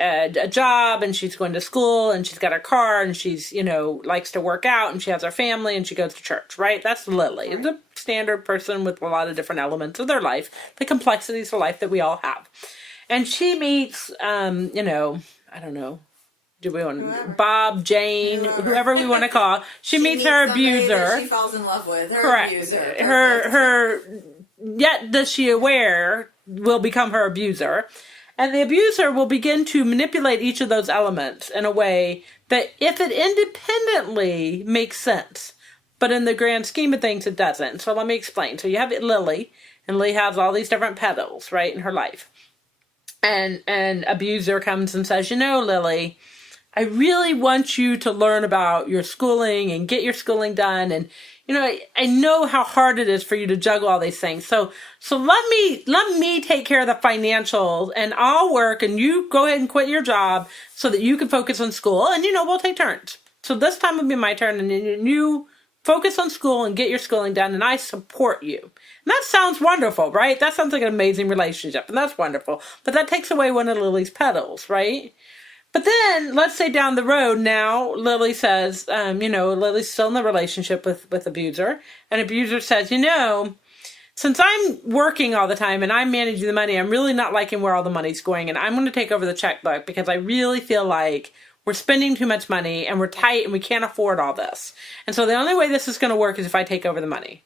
a job, and she's going to school, and she's got her car, and she's, likes to work out, and she has her family, and she goes to church, right? That's Lily. Right. The standard person with a lot of different elements of their life, the complexities of life that we all have. And she meets, I don't know, Bob, Jane, whoever we want to call. She meets her abuser. She falls in love with her Correct. abuser. Her yet does she aware will become her abuser. And the abuser will begin to manipulate each of those elements in a way that, if it independently makes sense, but in the grand scheme of things, it doesn't. So let me explain. So you have Lily, and Lily has all these different petals, right, in her life. And abuser comes and says, Lily, I really want you to learn about your schooling and get your schooling done. And, I know how hard it is for you to juggle all these things. So let me take care of the financials, and I'll work, and you go ahead and quit your job so that you can focus on school, and, we'll take turns. So this time will be my turn, and you focus on school and get your schooling done, and I support you. And that sounds wonderful, right? That sounds like an amazing relationship, and that's wonderful. But that takes away one of Lily's petals, right? But then, let's say down the road now, Lily says, Lily's still in the relationship with abuser. And abuser says, since I'm working all the time and I'm managing the money, I'm really not liking where all the money's going. And I'm going to take over the checkbook because I really feel like we're spending too much money and we're tight and we can't afford all this. And so the only way this is going to work is if I take over the money.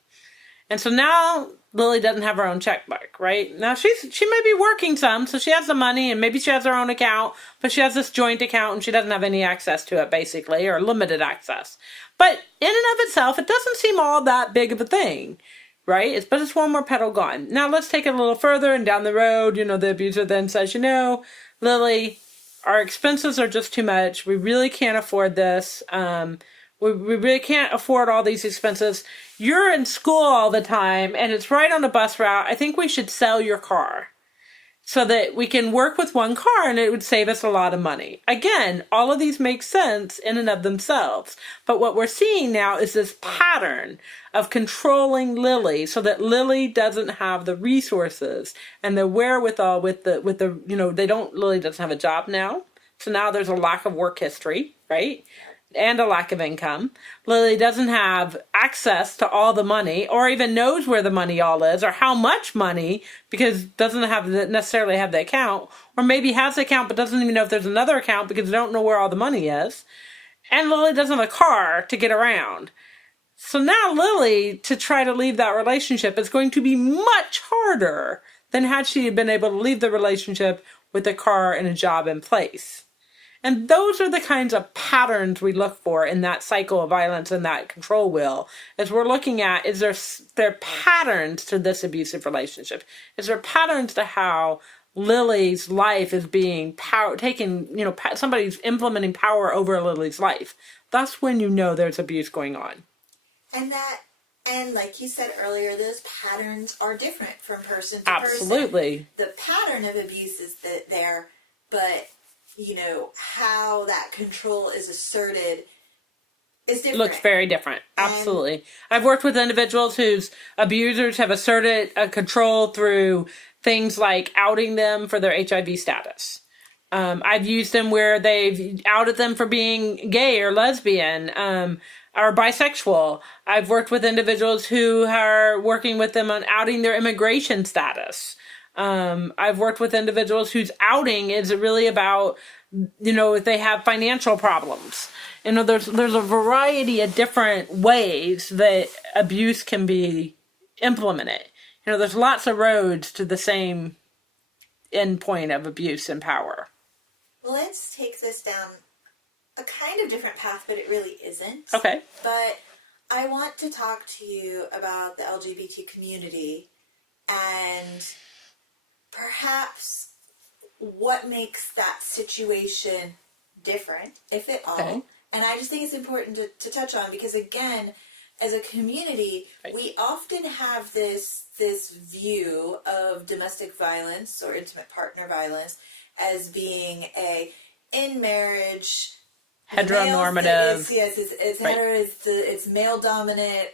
And so now Lily doesn't have her own checkbook, right? Now she may be working some, so she has the money, and maybe she has her own account, but she has this joint account and she doesn't have any access to it, basically, or limited access. But in and of itself, it doesn't seem all that big of a thing, right? But it's one more petal gone. Now let's take it a little further, and down the road, the abuser then says, Lily, our expenses are just too much. We really can't afford this. We really can't afford all these expenses. You're in school all the time, and it's right on a bus route. I think we should sell your car so that we can work with one car, and it would save us a lot of money. Again, all of these make sense in and of themselves. But what we're seeing now is this pattern of controlling Lily so that Lily doesn't have the resources and the wherewithal Lily doesn't have a job now. So now there's a lack of work history, right? And a lack of income. Lily doesn't have access to all the money, or even knows where the money all is, or how much money, because doesn't necessarily have the account, or maybe has the account but doesn't even know if there's another account because they don't know where all the money is. And Lily doesn't have a car to get around. So now Lily, to try to leave that relationship, is going to be much harder than had she been able to leave the relationship with a car and a job in place. And those are the kinds of patterns we look for in that cycle of violence and that control wheel. As we're looking at, is there patterns to this abusive relationship? Is there patterns to how Lily's life is being somebody's implementing power over Lily's life? That's when you know there's abuse going on. And like you said earlier, those patterns are different from person to Absolutely. person. The pattern of abuse is there, but how that control is asserted is different. Looks very different. Absolutely. I've worked with individuals whose abusers have asserted a control through things like outing them for their HIV status. I've used them where they've outed them for being gay or lesbian, or bisexual. I've worked with individuals who are working with them on outing their immigration status. I've worked with individuals whose outing is really about, if they have financial problems. There's a variety of different ways that abuse can be implemented. There's lots of roads to the same end point of abuse and power. Let's take this down a kind of different path, but it really isn't. Okay. But I want to talk to you about the LGBT community and perhaps what makes that situation different, if at all. Okay. And I just think it's important to touch on because, again, as a community, right. we often have this view of domestic violence or intimate partner violence as being a in marriage heteronormative. It's right. hetero. It's male dominant.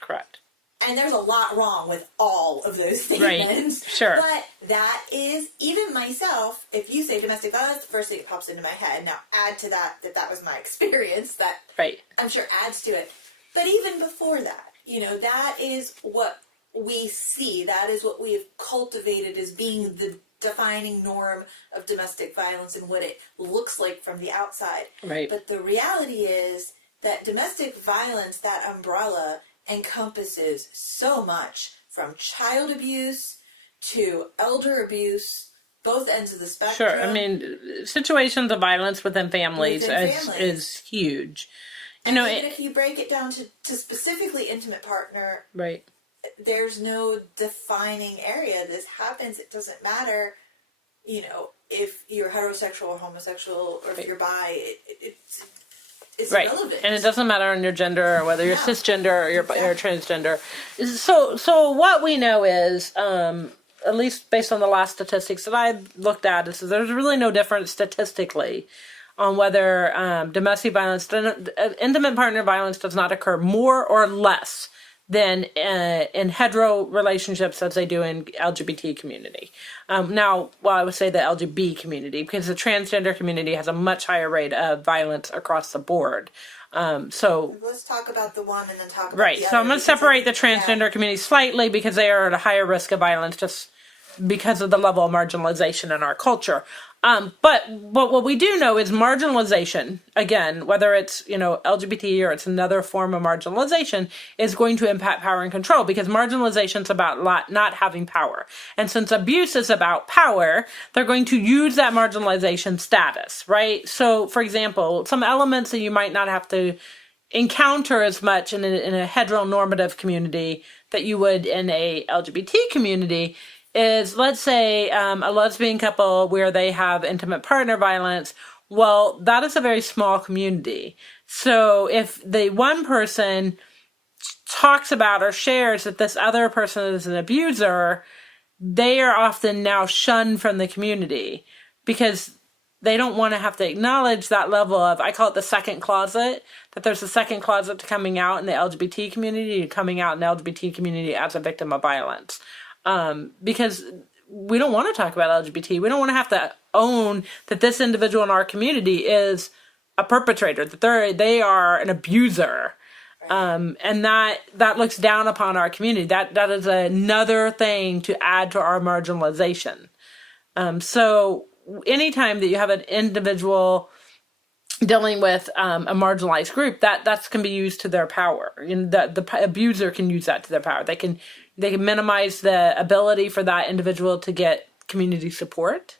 Correct. And there's a lot wrong with all of those statements. Right. Sure. But that is, even myself, if you say domestic violence, the first thing that pops into my head. Now, add to that was my experience. That right. I'm sure adds to it. But even before that, that is what we see. That is what we have cultivated as being the defining norm of domestic violence and what it looks like from the outside. Right. But the reality is that domestic violence, that umbrella, encompasses so much, from child abuse to elder abuse, both ends of the spectrum. Sure. I mean, situations of violence within families is huge. Even if you break it down to specifically intimate partner, right. There's no defining area. This happens. It doesn't matter, if you're heterosexual or homosexual or if you're bi. It's right. irrelevant. And it doesn't matter on your gender or whether you're cisgender or you're transgender. So what we know is, at least based on the last statistics that I looked at, is there's really no difference statistically on whether domestic violence, intimate partner violence does not occur more or less than in hetero relationships as they do in LGBT community. I would say the LGBT community, because the transgender community has a much higher rate of violence across the board. So let's talk about the one and then talk about right. the So other. I'm going to separate the transgender community slightly because they are at a higher risk of violence just because of the level of marginalization in our culture. But what we do know is marginalization, again, whether it's, LGBT or it's another form of marginalization, is going to impact power and control because marginalization is about not having power. And since abuse is about power, they're going to use that marginalization status, right? So, for example, some elements that you might not have to encounter as much in a heteronormative community that you would in a LGBT community is, let's say, a lesbian couple where they have intimate partner violence. Well, that is a very small community. So if the one person talks about or shares that this other person is an abuser, they are often now shunned from the community because they don't want to have to acknowledge that level of, I call it the second closet, that there's a second closet to coming out in the LGBT community and coming out in the LGBT community as a victim of violence. Because we don't want to talk about LGBT. We don't want to have to own that this individual in our community is a perpetrator, that they are an abuser. And that looks down upon our community. That is another thing to add to our marginalization. So anytime that you have an individual dealing with a marginalized group, that can be used to their power. The abuser can use that to their power. They can They can minimize the ability for that individual to get community support.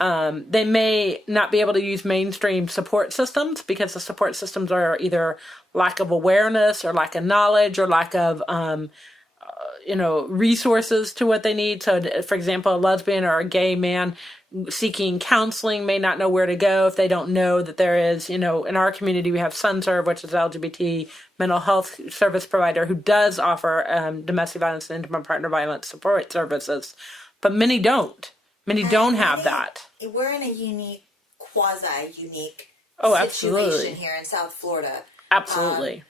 They may not be able to use mainstream support systems because the support systems are either lack of awareness or lack of knowledge or lack of, resources to what they need. So, for example, a lesbian or a gay man seeking counseling may not know where to go if they don't know that there is, in our community, we have SunServe, which is LGBT mental health service provider who does offer domestic violence and intimate partner violence support services, but many don't. Many don't have that. We're in a quasi-unique absolutely. situation here in South Florida. Absolutely.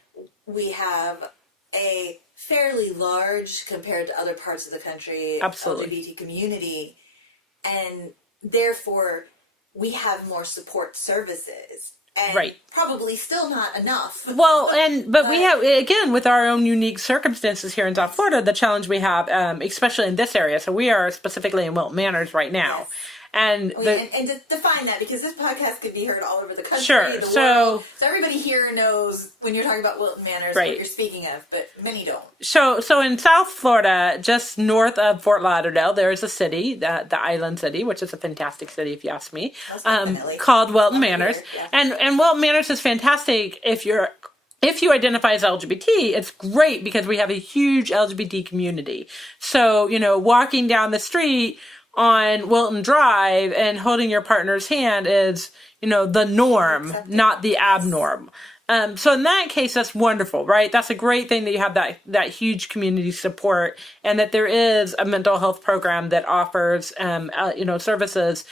We have a fairly large, compared to other parts of the country, LGBT community, and therefore we have more support services. And probably still not enough. Well, but we have, again, with our own unique circumstances here in South Florida, the challenge we have, especially in this area. So we are specifically in Wilton Manors right now. Yes. And to define that, because this podcast could be heard all over the country, the world. So everybody here knows when you're talking about Wilton Manors what you're speaking of, but many don't. So in South Florida, just north of Fort Lauderdale, there is a city, the island city, which is a fantastic city if you ask me, called Wilton Manors. Yeah. And Wilton Manors is fantastic if you identify as LGBT. It's great because we have a huge LGBT community. So, walking down the street on Wilton Drive and holding your partner's hand is, the norm, not the abnorm. So in that case, that's wonderful, right? That's a great thing that you have that huge community support and that there is a mental health program that offers, services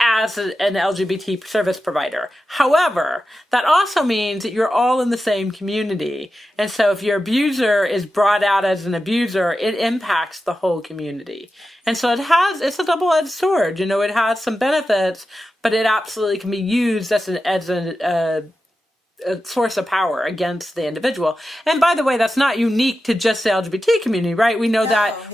as an LGBT service provider. However, that also means that you're all in the same community. And so if your abuser is brought out as an abuser, it impacts the whole community. And so it's a double-edged sword. It has some benefits, but it absolutely can be used as a source of power against the individual. And by the way, that's not unique to just the LGBT community, right? We know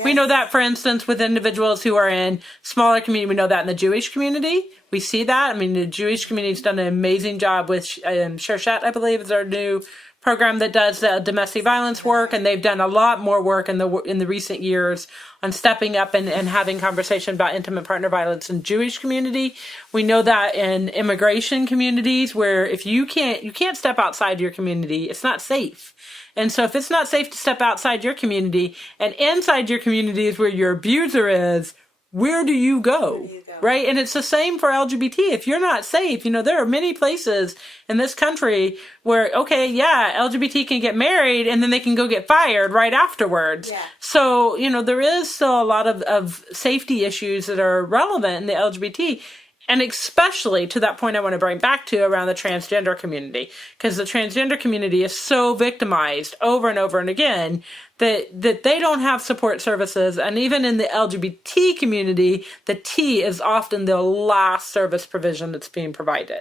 we know that, for instance, with individuals who are in smaller community, we know that in the Jewish community. We see that. I mean, the Jewish community has done an amazing job with Shershet, I believe, is our new program that does domestic violence work, and they've done a lot more work in the recent years on stepping up and having conversation about intimate partner violence in Jewish community. We know that in immigration communities where if you can't step outside your community, it's not safe. And so if it's not safe to step outside your community and inside your community is where your abuser is, where do you go? Right? And it's the same for LGBT. If you're not safe, there are many places in this country where, LGBT can get married and then they can go get fired right afterwards. Yeah. So, there is still a lot of safety issues that are relevant in the LGBT. And especially to that point I want to bring back to around the transgender community, because the transgender community is so victimized over and over and again that they don't have support services. And even in the LGBT community, the T is often the last service provision that's being provided.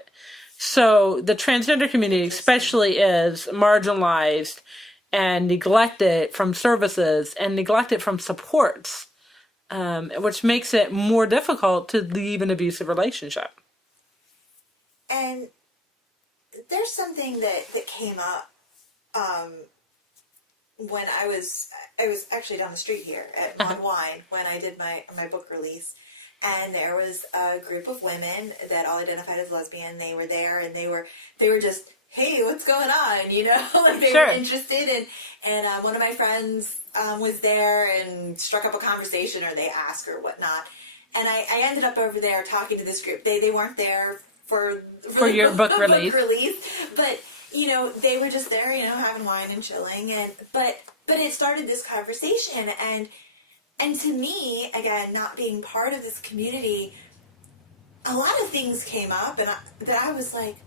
So the transgender community especially is marginalized and neglected from services and neglected from supports. Which makes it more difficult to leave an abusive relationship. And there's something that came up when I was actually down the street here at Mon Wine when I did my book release, and there was a group of women that all identified as lesbian. They were there, and they were just, hey, what's going on? Like they were interested, and one of my friends was there and struck up a conversation, or they asked or whatnot. And I ended up over there talking to this group. They weren't there for your book release. But, they were just there, having wine and chilling. But it started this conversation. And to me, again, not being part of this community, a lot of things came up that I was like,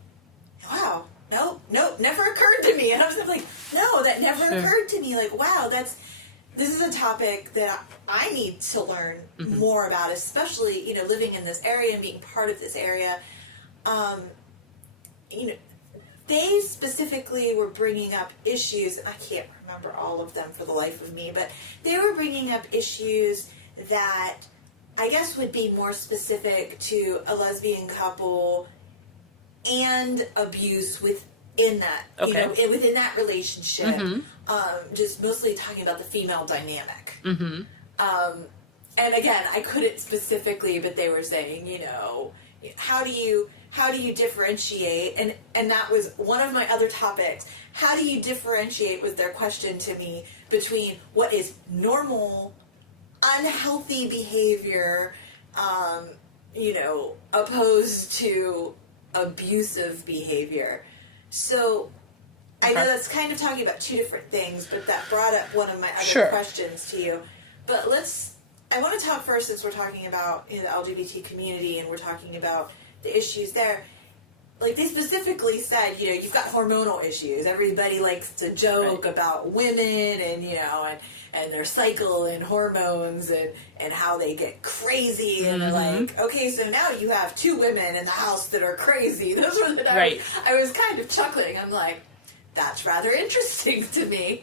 wow, nope, never occurred to me. And I was like, no, that never occurred to me. Like, wow, this is a topic that I need to learn more about, especially, living in this area and being part of this area. They specifically were bringing up issues, and I can't remember all of them for the life of me, but they were bringing up issues that I guess would be more specific to a lesbian couple and abuse in that, Okay. within that relationship, just mostly talking about the female dynamic. And again, I couldn't specifically, but they were saying, how do you differentiate? And that was one of my other topics. How do you differentiate, was their question to me, between what is normal, unhealthy behavior, opposed to abusive behavior. So I know that's kind of talking about two different things, but that brought up one of my other questions to you. But I want to talk first, since we're talking about the LGBT community and we're talking about the issues there. Like, they specifically said, you've got hormonal issues. Everybody likes to joke about women and their cycle and hormones and how they get crazy. And they're like, okay, so now you have two women in the house that are crazy. Those were the I was kind of chuckling. I'm like, that's rather interesting to me.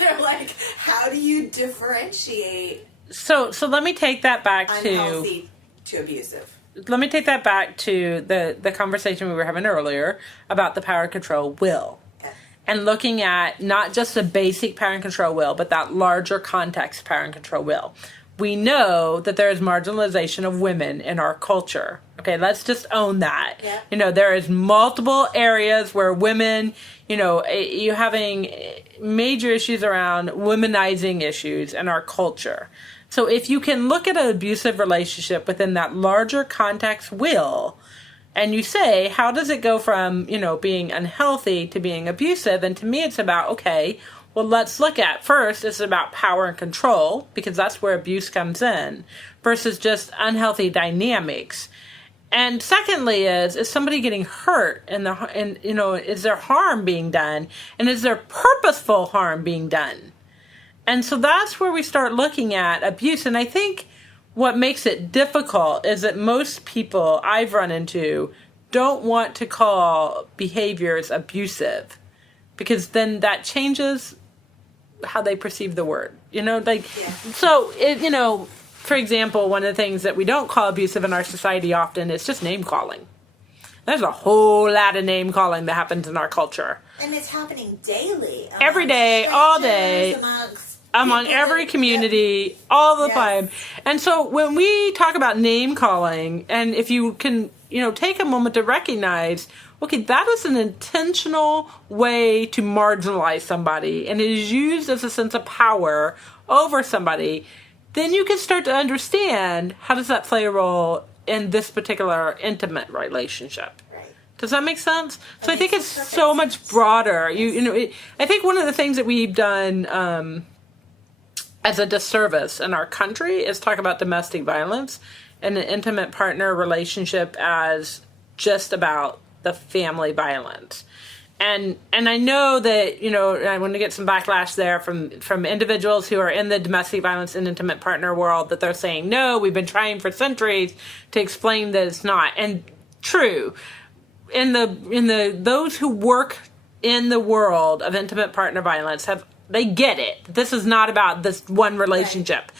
They're like, how do you differentiate? So let me take that back unhealthy to abusive. Let me take that back to the conversation we were having earlier about the power and control will. Yes. And looking at not just the basic power and control will, but that larger context power and control will. We know that there is marginalization of women in our culture. Okay, let's just own that. Yeah. There is multiple areas where women, you're having major issues around womanizing issues in our culture. So if you can look at an abusive relationship within that larger context will, and you say, how does it go from, being unhealthy to being abusive? And to me, it's about, okay, well, let's look at first, it's about power and control, because that's where abuse comes in, versus just unhealthy dynamics. And secondly is somebody getting hurt and is there harm being done? And is there purposeful harm being done? And so that's where we start looking at abuse. And I think what makes it difficult is that most people I've run into don't want to call behaviors abusive, because then that changes how they perceive the word. So, for example, one of the things that we don't call abusive in our society often is just name calling. There's a whole lot of name calling that happens in our culture. And it's happening daily. Every day, all day. Among every community, all the time. And so when we talk about name calling, and if you can, take a moment to recognize, okay, that is an intentional way to marginalize somebody, and it is used as a sense of power over somebody, then you can start to understand, how does that play a role in this particular intimate relationship? Does that make sense? So I think it's so much broader. I think one of the things that we've done as a disservice in our country is talk about domestic violence and an intimate partner relationship as just about the family violence. And I know that, I want to get some backlash there from individuals who are in the domestic violence and intimate partner world, that they're saying, no, we've been trying for centuries to explain that it's not. And true, those who work in the world of intimate partner violence they get it. This is not about this one relationship.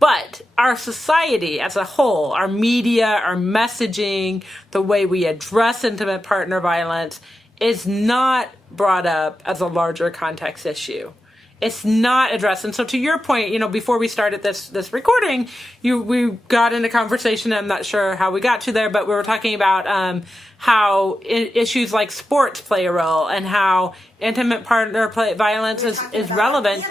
Right. But our society as a whole, our media, our messaging, the way we address intimate partner violence is not brought up as a larger context issue. It's not addressed. And so to your point, before we started this recording, we got into conversation. I'm not sure how we got to there, but we were talking about how issues like sports play a role, and how intimate partner violence is relevant.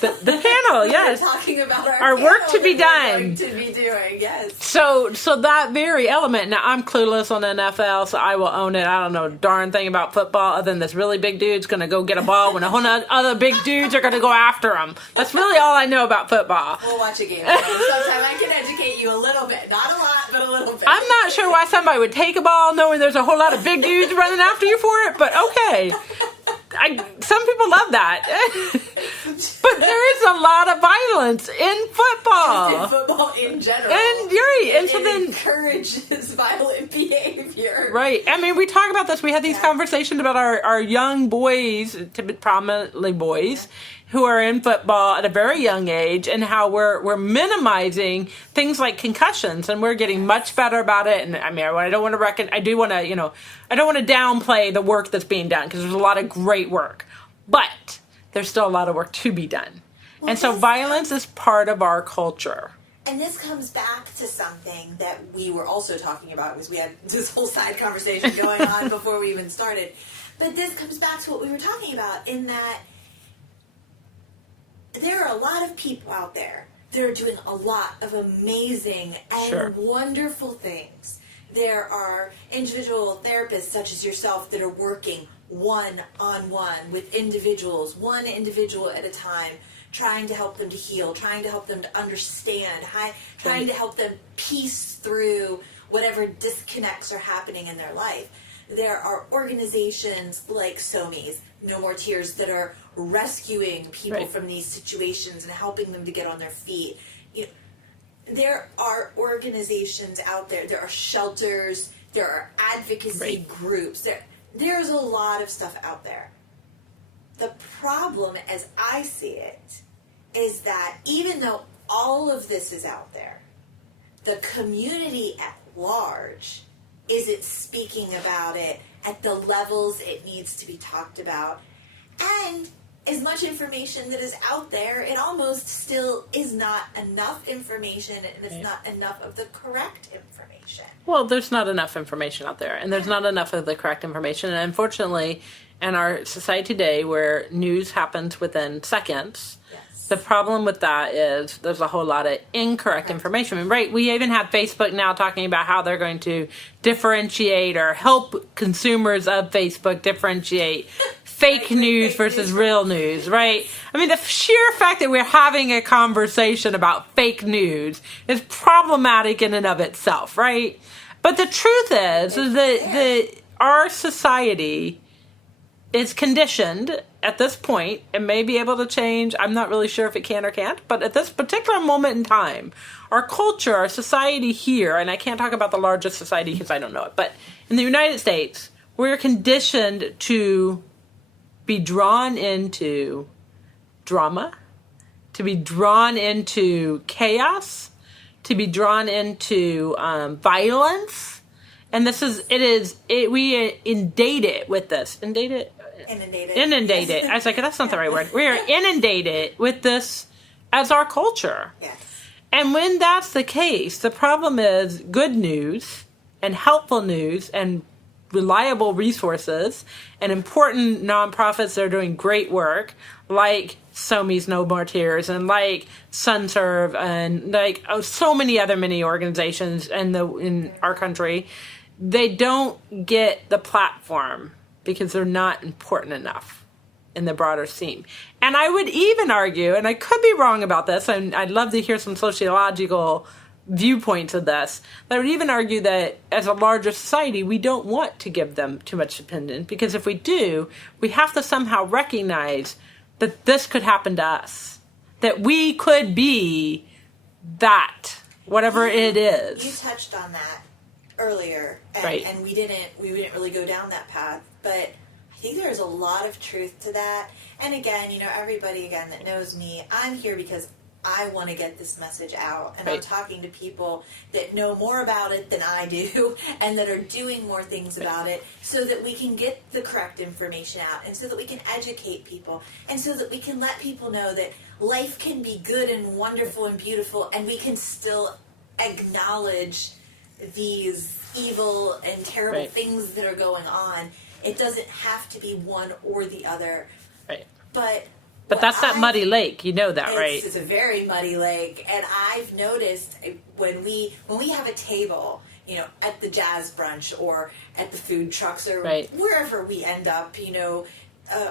The panel, yes. We're talking about our work to be done. To be doing, yes. So that very element. Now, I'm clueless on NFL, so I will own it. I don't know a darn thing about football, other than this really big dude's going to go get a ball when a whole other big dudes are going to go after him. That's really all I know about football. We'll watch a game. Sometime I can educate you a little bit. Not a lot, but a little bit. I'm not sure why somebody would take a ball knowing there's a whole lot of big dudes running after you for it, but okay. Some people love that. But there is a lot of violence in football. Just in football in general. And you're right. And so then encourages violent behavior. Right. I mean, we talk about this. We had these conversations about our young boys, prominently boys, who are in football at a very young age, and how we're minimizing things like concussions, and we're getting much better about it. And I mean, I don't want to I don't want to downplay the work that's being done, because there's a lot of great work, but there's still a lot of work to be done. Well, and so violence is part of our culture. And this comes back to something that we were also talking about, because we had this whole side conversation going on before we even started. But this comes back to what we were talking about, in that there are a lot of people out there that are doing a lot of amazing and wonderful things. There are individual therapists such as yourself that are working one-on-one with individuals, one individual at a time, trying to help them to heal, trying to help them to understand, trying to help them piece through whatever disconnects are happening in their life. There are organizations like SOMI's, No More Tears, that are rescuing people from these situations and helping them to get on their feet. There are organizations out there. There are shelters. There are advocacy groups. There's a lot of stuff out there. The problem, as I see it, is that even though all of this is out there, the community at large isn't speaking about it at the levels it needs to be talked about. And as much information that is out there, it almost still is not enough information, and it's not enough of the correct information. Well, there's not enough information out there, and there's not enough of the correct information. And unfortunately, in our society today, where news happens within seconds, the problem with that is there's a whole lot of incorrect information. I mean, right, we even have Facebook now talking about how they're going to differentiate or help consumers of Facebook differentiate fake news versus real news, right? I mean, the sheer fact that we're having a conversation about fake news is problematic in and of itself, right? But the truth is that our society is conditioned at this point, and may be able to change. I'm not really sure if it can or can't, but at this particular moment in time, our culture, our society here, and I can't talk about the largest society because I don't know it, but in the United States, we're conditioned to be drawn into drama, to be drawn into chaos, to be drawn into violence. And we inundate with this. Inundated. I was like, that's not the right word. We are inundated with this as our culture. Yes. And when that's the case, the problem is good news and helpful news and reliable resources and important nonprofits that are doing great work, like SOMI's No More Tears and like SunServe and like so many organizations in our country, they don't get the platform because they're not important enough in the broader scheme. And I would even argue, and I could be wrong about this, and I'd love to hear some sociological viewpoints of this, but I would even argue that as a larger society, we don't want to give them too much attention, because if we do, we have to somehow recognize that this could happen to us, that we could be that, whatever it is. You touched on that earlier, and we didn't really go down that path, but I think there's a lot of truth to that. And again, everybody that knows me, I'm here because I want to get this message out, and I'm talking to people that know more about it than I do and that are doing more things about it, so that we can get the correct information out, and so that we can educate people, and so that we can let people know that life can be good and wonderful and beautiful, and we can still acknowledge these evil and terrible things that are going on. It doesn't have to be one or the other. Right. But that's that muddy lake, that, right? It's a very muddy lake, and I've noticed when we have a table, at the jazz brunch or at the food trucks or wherever we end up,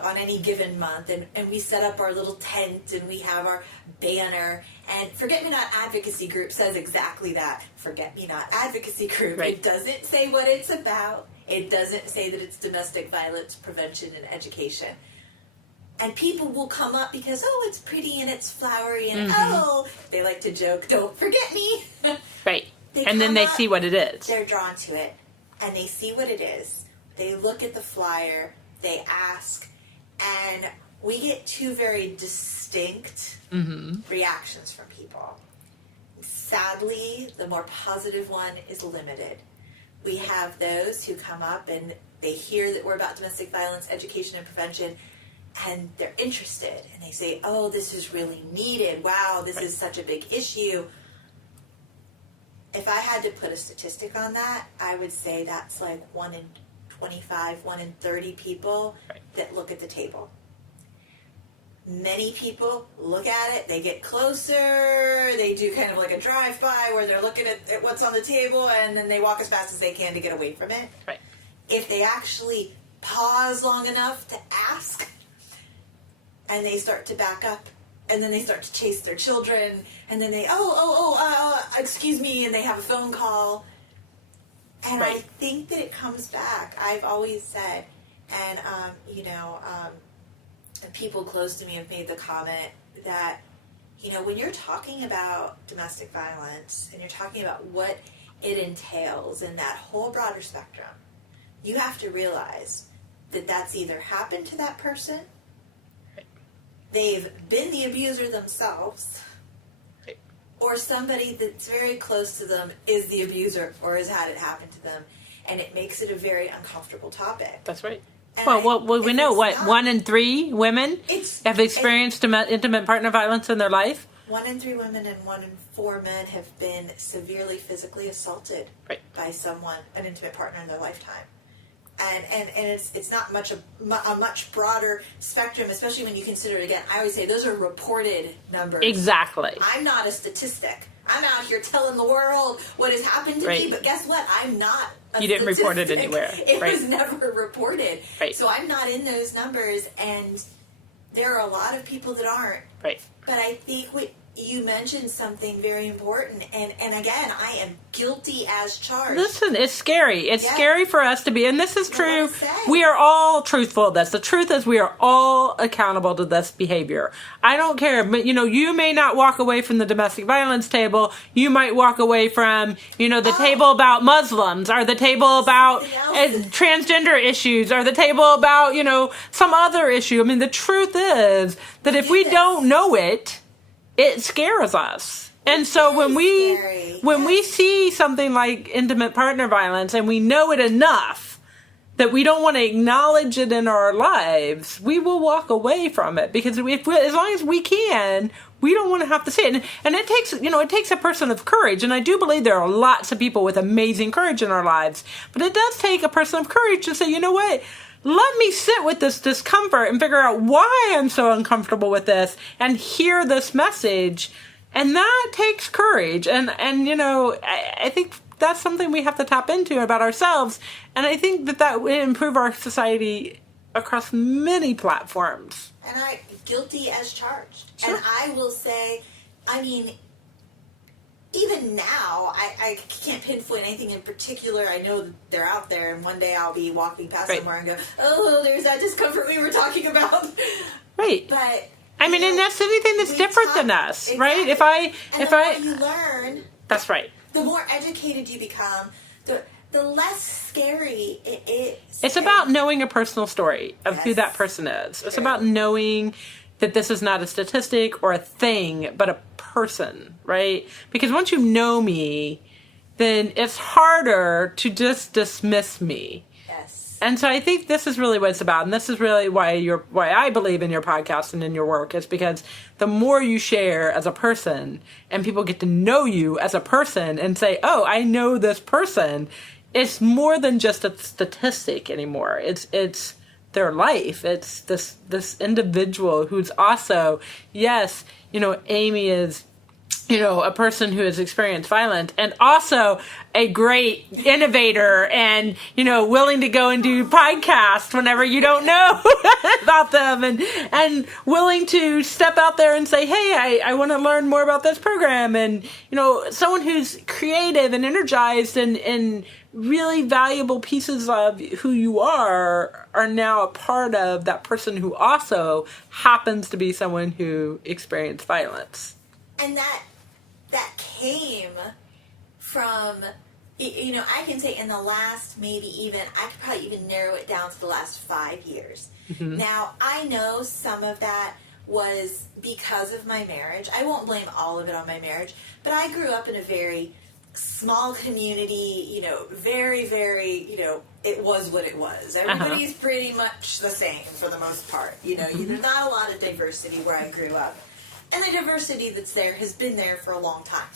on any given month, and we set up our little tent and we have our banner, and Forget Me Not Advocacy Group says exactly that. Forget Me Not Advocacy Group. Right. It doesn't say what it's about. It doesn't say that it's domestic violence prevention and education. And people will come up because, it's pretty and it's flowery and, they like to joke, don't forget me. Right. And then they see what it is. They're drawn to it. And they see what it is. They look at the flyer. They ask. And we get two very distinct reactions from people. Sadly, the more positive one is limited. We have those who come up and they hear that we're about domestic violence education and prevention, and they're interested, and they say, oh, this is really needed. Wow, this is such a big issue. If I had to put a statistic on that, I would say that's like 1 in 25, 1 in 30 people that look at the table. Many people look at it, they get closer, they do kind of like a drive-by where they're looking at what's on the table, and then they walk as fast as they can to get away from it. Right. If they actually pause long enough to ask, and they start to back up, and then they start to chase their children, and then they, excuse me, and they have a phone call. And I think that it comes back. I've always said, and, people close to me have made the comment that, when you're talking about domestic violence, and you're talking about what it entails in that whole broader spectrum, you have to realize that that's either happened to that person, they've been the abuser themselves, or somebody that's very close to them is the abuser or has had it happen to them, and it makes it a very uncomfortable topic. That's right. And we know what, 1 in 3 women have experienced intimate partner violence in their life. 1 in 3 women and 1 in 4 men have been severely physically assaulted by someone, an intimate partner in their lifetime. And it's not a much broader spectrum, especially when you consider it, again, I always say those are reported numbers. Exactly. I'm not a statistic. I'm out here telling the world what has happened to me, but guess what? I'm not a You didn't statistic. report it anywhere. It was never reported. Right. So I'm not in those numbers, and there are a lot of people that aren't. Right. But I think you mentioned something very important, and again, I am guilty as charged. Listen, it's scary. It's scary for us to be, and this is true. We are all truthful of this. The truth is we are all accountable to this behavior. I don't care, but you may not walk away from the domestic violence table. You might walk away from, the table about Muslims, or the table about transgender issues, or the table about, some other issue. I mean, the truth is that if we don't know it, it scares us. And so when we see something like intimate partner violence and we know it enough that we don't want to acknowledge it in our lives, we will walk away from it, because as long as we can, we don't want to have to say it. And it takes a person of courage. And I do believe there are lots of people with amazing courage in our lives, but it does take a person of courage to say, you know what? Let me sit with this discomfort and figure out why I'm so uncomfortable with this and hear this message. And that takes courage. And I think that's something we have to tap into about ourselves. And I think that would improve our society across many platforms. And guilty as charged. Sure. And I will say, even now, I can't pinpoint anything in particular. I know that they're out there, and one day I'll be walking past somewhere and go, oh, there's that discomfort we were talking about. Right. But and that's anything that's different than us, right? Exactly. The more you learn, that's right. The more educated you become, the less scary it is. It's about knowing a personal story of who that person is. It's about knowing that this is not a statistic or a thing, but a person, right? Because once you know me, then it's harder to just dismiss me. Yes. And so I think this is really what it's about, and this is really why I believe in your podcast and in your work, is because the more you share as a person, and people get to know you as a person and say, "Oh, I know this person," it's more than just a statistic anymore. It's their life. It's this individual who's also, yes, Amy is, a person who has experienced violence, and also a great innovator, and, willing to go and do podcasts whenever you don't know about them, and willing to step out there and say, hey, I want to learn more about this program. And, someone who's creative and energized, and really valuable pieces of who you are now a part of that person who also happens to be someone who experienced violence. And that came from I can say in the last I could probably even narrow it down to the last 5 years. Mm-hmm. Now, I know some of that was because of my marriage. I won't blame all of it on my marriage, but I grew up in a very small community, very, very, it was what it was. Everybody's pretty much the same for the most part. There's not a lot of diversity where I grew up. And the diversity that's there has been there for a long time.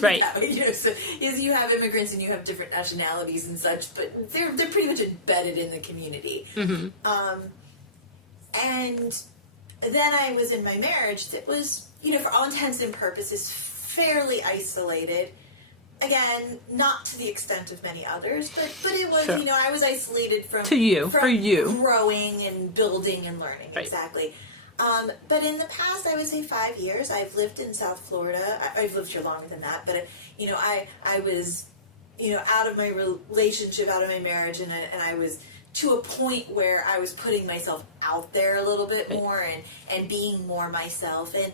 Right. So you have immigrants and you have different nationalities and such, but they're pretty much embedded in the community. Mm-hmm. And then I was in my marriage that was, for all intents and purposes, fairly isolated. Again, not to the extent of many others, but it was, Sure. I was isolated from For you. growing and building and learning. Right. Exactly. But in the past, I would say 5 years, I've lived in South Florida. I've lived here longer than that, but, I was, out of my relationship, out of my marriage, and I was to a point where I was putting myself out there a little bit more and being more myself. And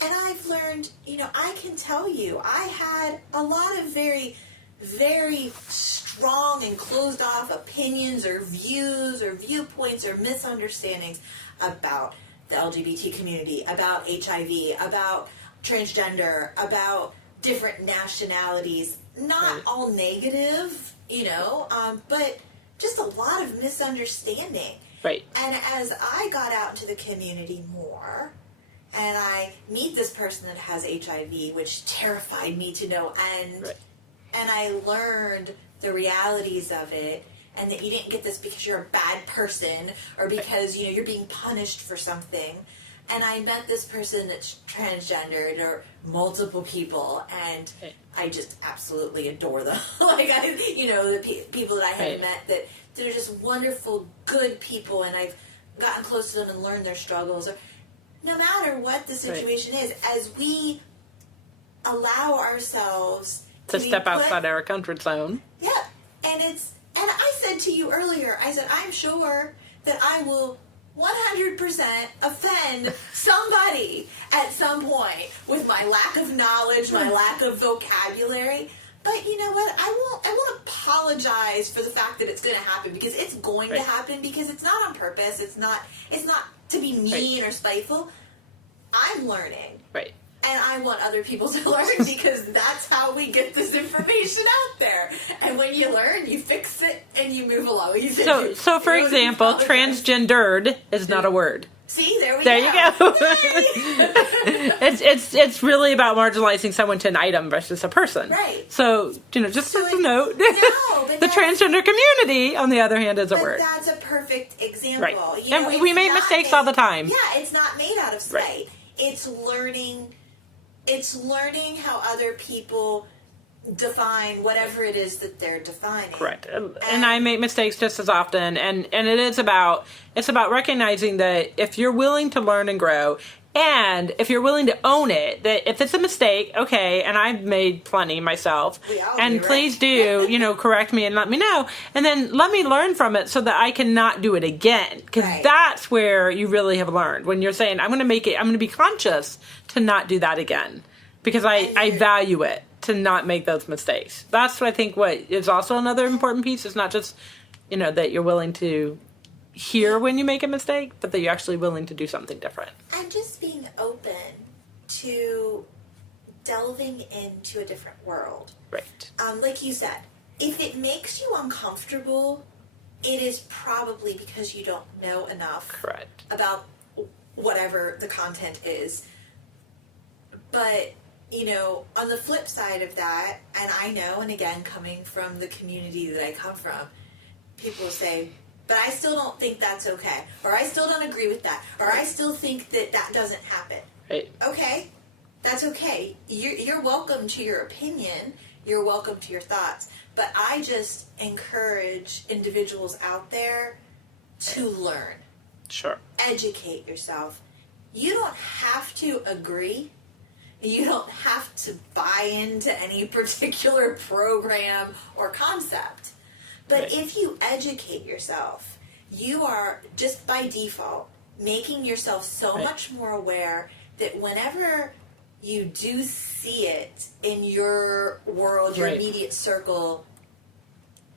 I've learned, I can tell you, I had a lot of very, very strong and closed off opinions or views or viewpoints or misunderstandings about the LGBT community, about HIV, about transgender, about different nationalities. Not all negative, but just a lot of misunderstanding. Right. And as I got out into the community more, and I meet this person that has HIV, which terrified me to no end, and I learned the realities of it, and that you didn't get this because you're a bad person or because you're being punished for something. And I met this person that's transgendered or multiple people, and I just absolutely adore them. The people that I had met, that they're just wonderful, good people, and I've gotten close to them and learned their struggles. Or no matter what the situation is, as we allow ourselves to step outside our comfort zone. Yeah, and I said to you earlier, I'm sure that I will 100% offend somebody at some point with my lack of knowledge, my lack of vocabulary. But you know what? I won't apologize for the fact that it's going to happen, because it's going to happen, because it's not on purpose. It's not to be mean or spiteful. I'm learning. Right. And I want other people to learn, because that's how we get this information out there. And when you learn, you fix it and you move along. So for example, transgendered is not a word. See, there you go. It's really about marginalizing someone to an item versus a person. Right. So, just as a note, the transgender community, on the other hand, is a word. That's a perfect example. Right. And we make mistakes all the time. Yeah, it's not made out of spite. Right. It's learning how other people define whatever it is that they're defining. Correct. And I make mistakes just as often, and it's about recognizing that if you're willing to learn and grow, and if you're willing to own it, that if it's a mistake, okay, and I've made plenty myself, and please do, correct me and let me know, and then let me learn from it so that I can not do it again, because that's where you really have learned, when you're saying, I'm going to be conscious to not do that again, because I value it, to not make those mistakes. That's what I think what is also another important piece. It's not just, that you're willing to hear when you make a mistake, but that you're actually willing to do something different. And just being open to delving into a different world. Right. Like you said, if it makes you uncomfortable, it is probably because you don't know enough about whatever the content is. But on the flip side of that, and I know, and again, coming from the community that I come from, people say, but I still don't think that's okay, or I still don't agree with that, or I still think that doesn't happen. Right. Okay, that's okay. You're welcome to your opinion, you're welcome to your thoughts, but I just encourage individuals out there to learn. Sure. Educate yourself. You don't have to agree. You don't have to buy into any particular program or concept. But if you educate yourself, you are, just by default, making yourself so much more aware that whenever you do see it in your world, your immediate circle,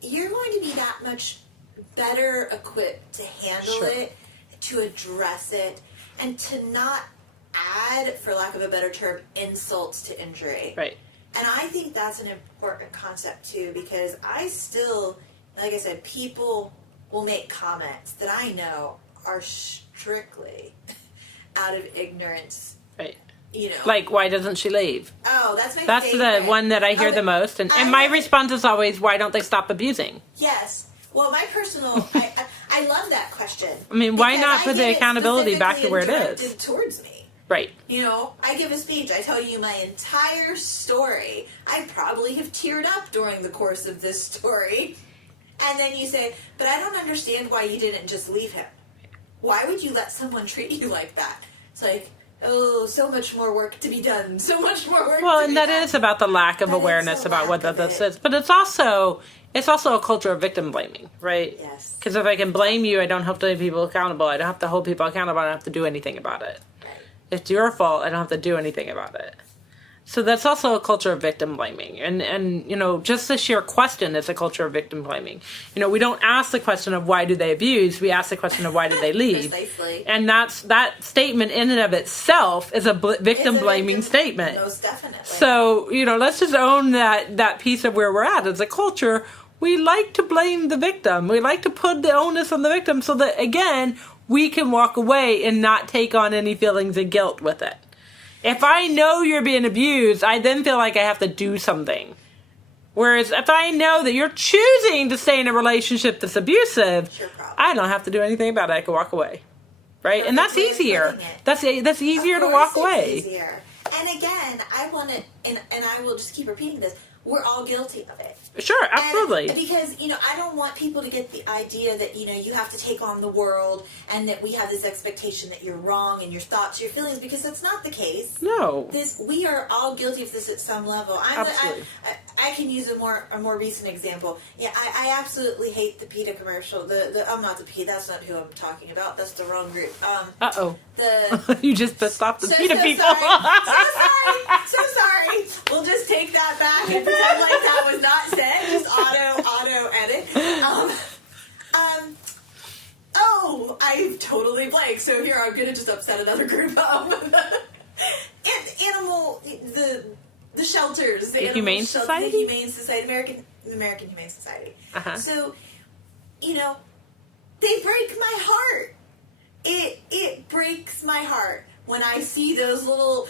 you're going to be that much better equipped to handle it, to address it, and to not add, for lack of a better term, insults to injury. Right. And I think that's an important concept too, because I still, like I said, people will make comments that I know are strictly out of ignorance. Right. You know. Like, why doesn't she leave? Oh, that's my That's favorite. the one that I hear the most. And my response is always, why don't they stop abusing? Yes. Well, my personal, I love that question. I mean, why not put the accountability back to where it is? Towards me. Right. You know, I give a speech, I tell you my entire story. I probably have teared up during the course of this story. And then you say, but I don't understand why you didn't just leave him. Why would you let someone treat you like that? It's like, oh, so much more work to be done. So much more work well, to and be that done. is about the lack of awareness about what this is. But it's also a culture of victim blaming, right? Yes. Because if I can blame you, I don't have to hold people accountable. I don't have to hold people accountable. I don't have to do anything about it. It's your fault. I don't have to do anything about it. So that's also a culture of victim blaming. And you know, just the sheer question is a culture of victim blaming. You know, we don't ask the question of why do they abuse. We ask the question of why did they leave. Precisely. And that statement in and of itself is a victim blaming statement. Most definitely. So, you know, let's just own that piece of where we're at. As a culture, we like to blame the victim. We like to put the onus on the victim so that, again, we can walk away and not take on any feelings of guilt with it. If I know you're being abused, I then feel like I have to do something. Whereas if I know that you're choosing to stay in a relationship that's abusive, I don't have to do anything about it. I can walk away. Right? And that's easier. That's easier to walk away. Easier. And again, I want to, and I will just keep repeating this, we're all guilty of it. Sure, absolutely. And because, you know, I don't want people to get the idea that, you know, you have to take on the world and that we have this expectation that you're wrong in your thoughts, your feelings, because that's not the case. No. We are all guilty of this at some level. Absolutely. I can use a more recent example. Yeah, I absolutely hate the PETA commercial. I'm not the PETA. That's not who I'm talking about. That's the wrong group. Uh-oh. The you just pissed off the PETA people. So sorry. We'll just take that back and pretend like that was not said. Just auto edit. Oh, I totally blank. So here I'm gonna just upset another group. Animal, the shelters, the Humane Society, the Humane Society, American Humane Society. Uh-huh. So, you know, they break my heart. It breaks my heart when I see those little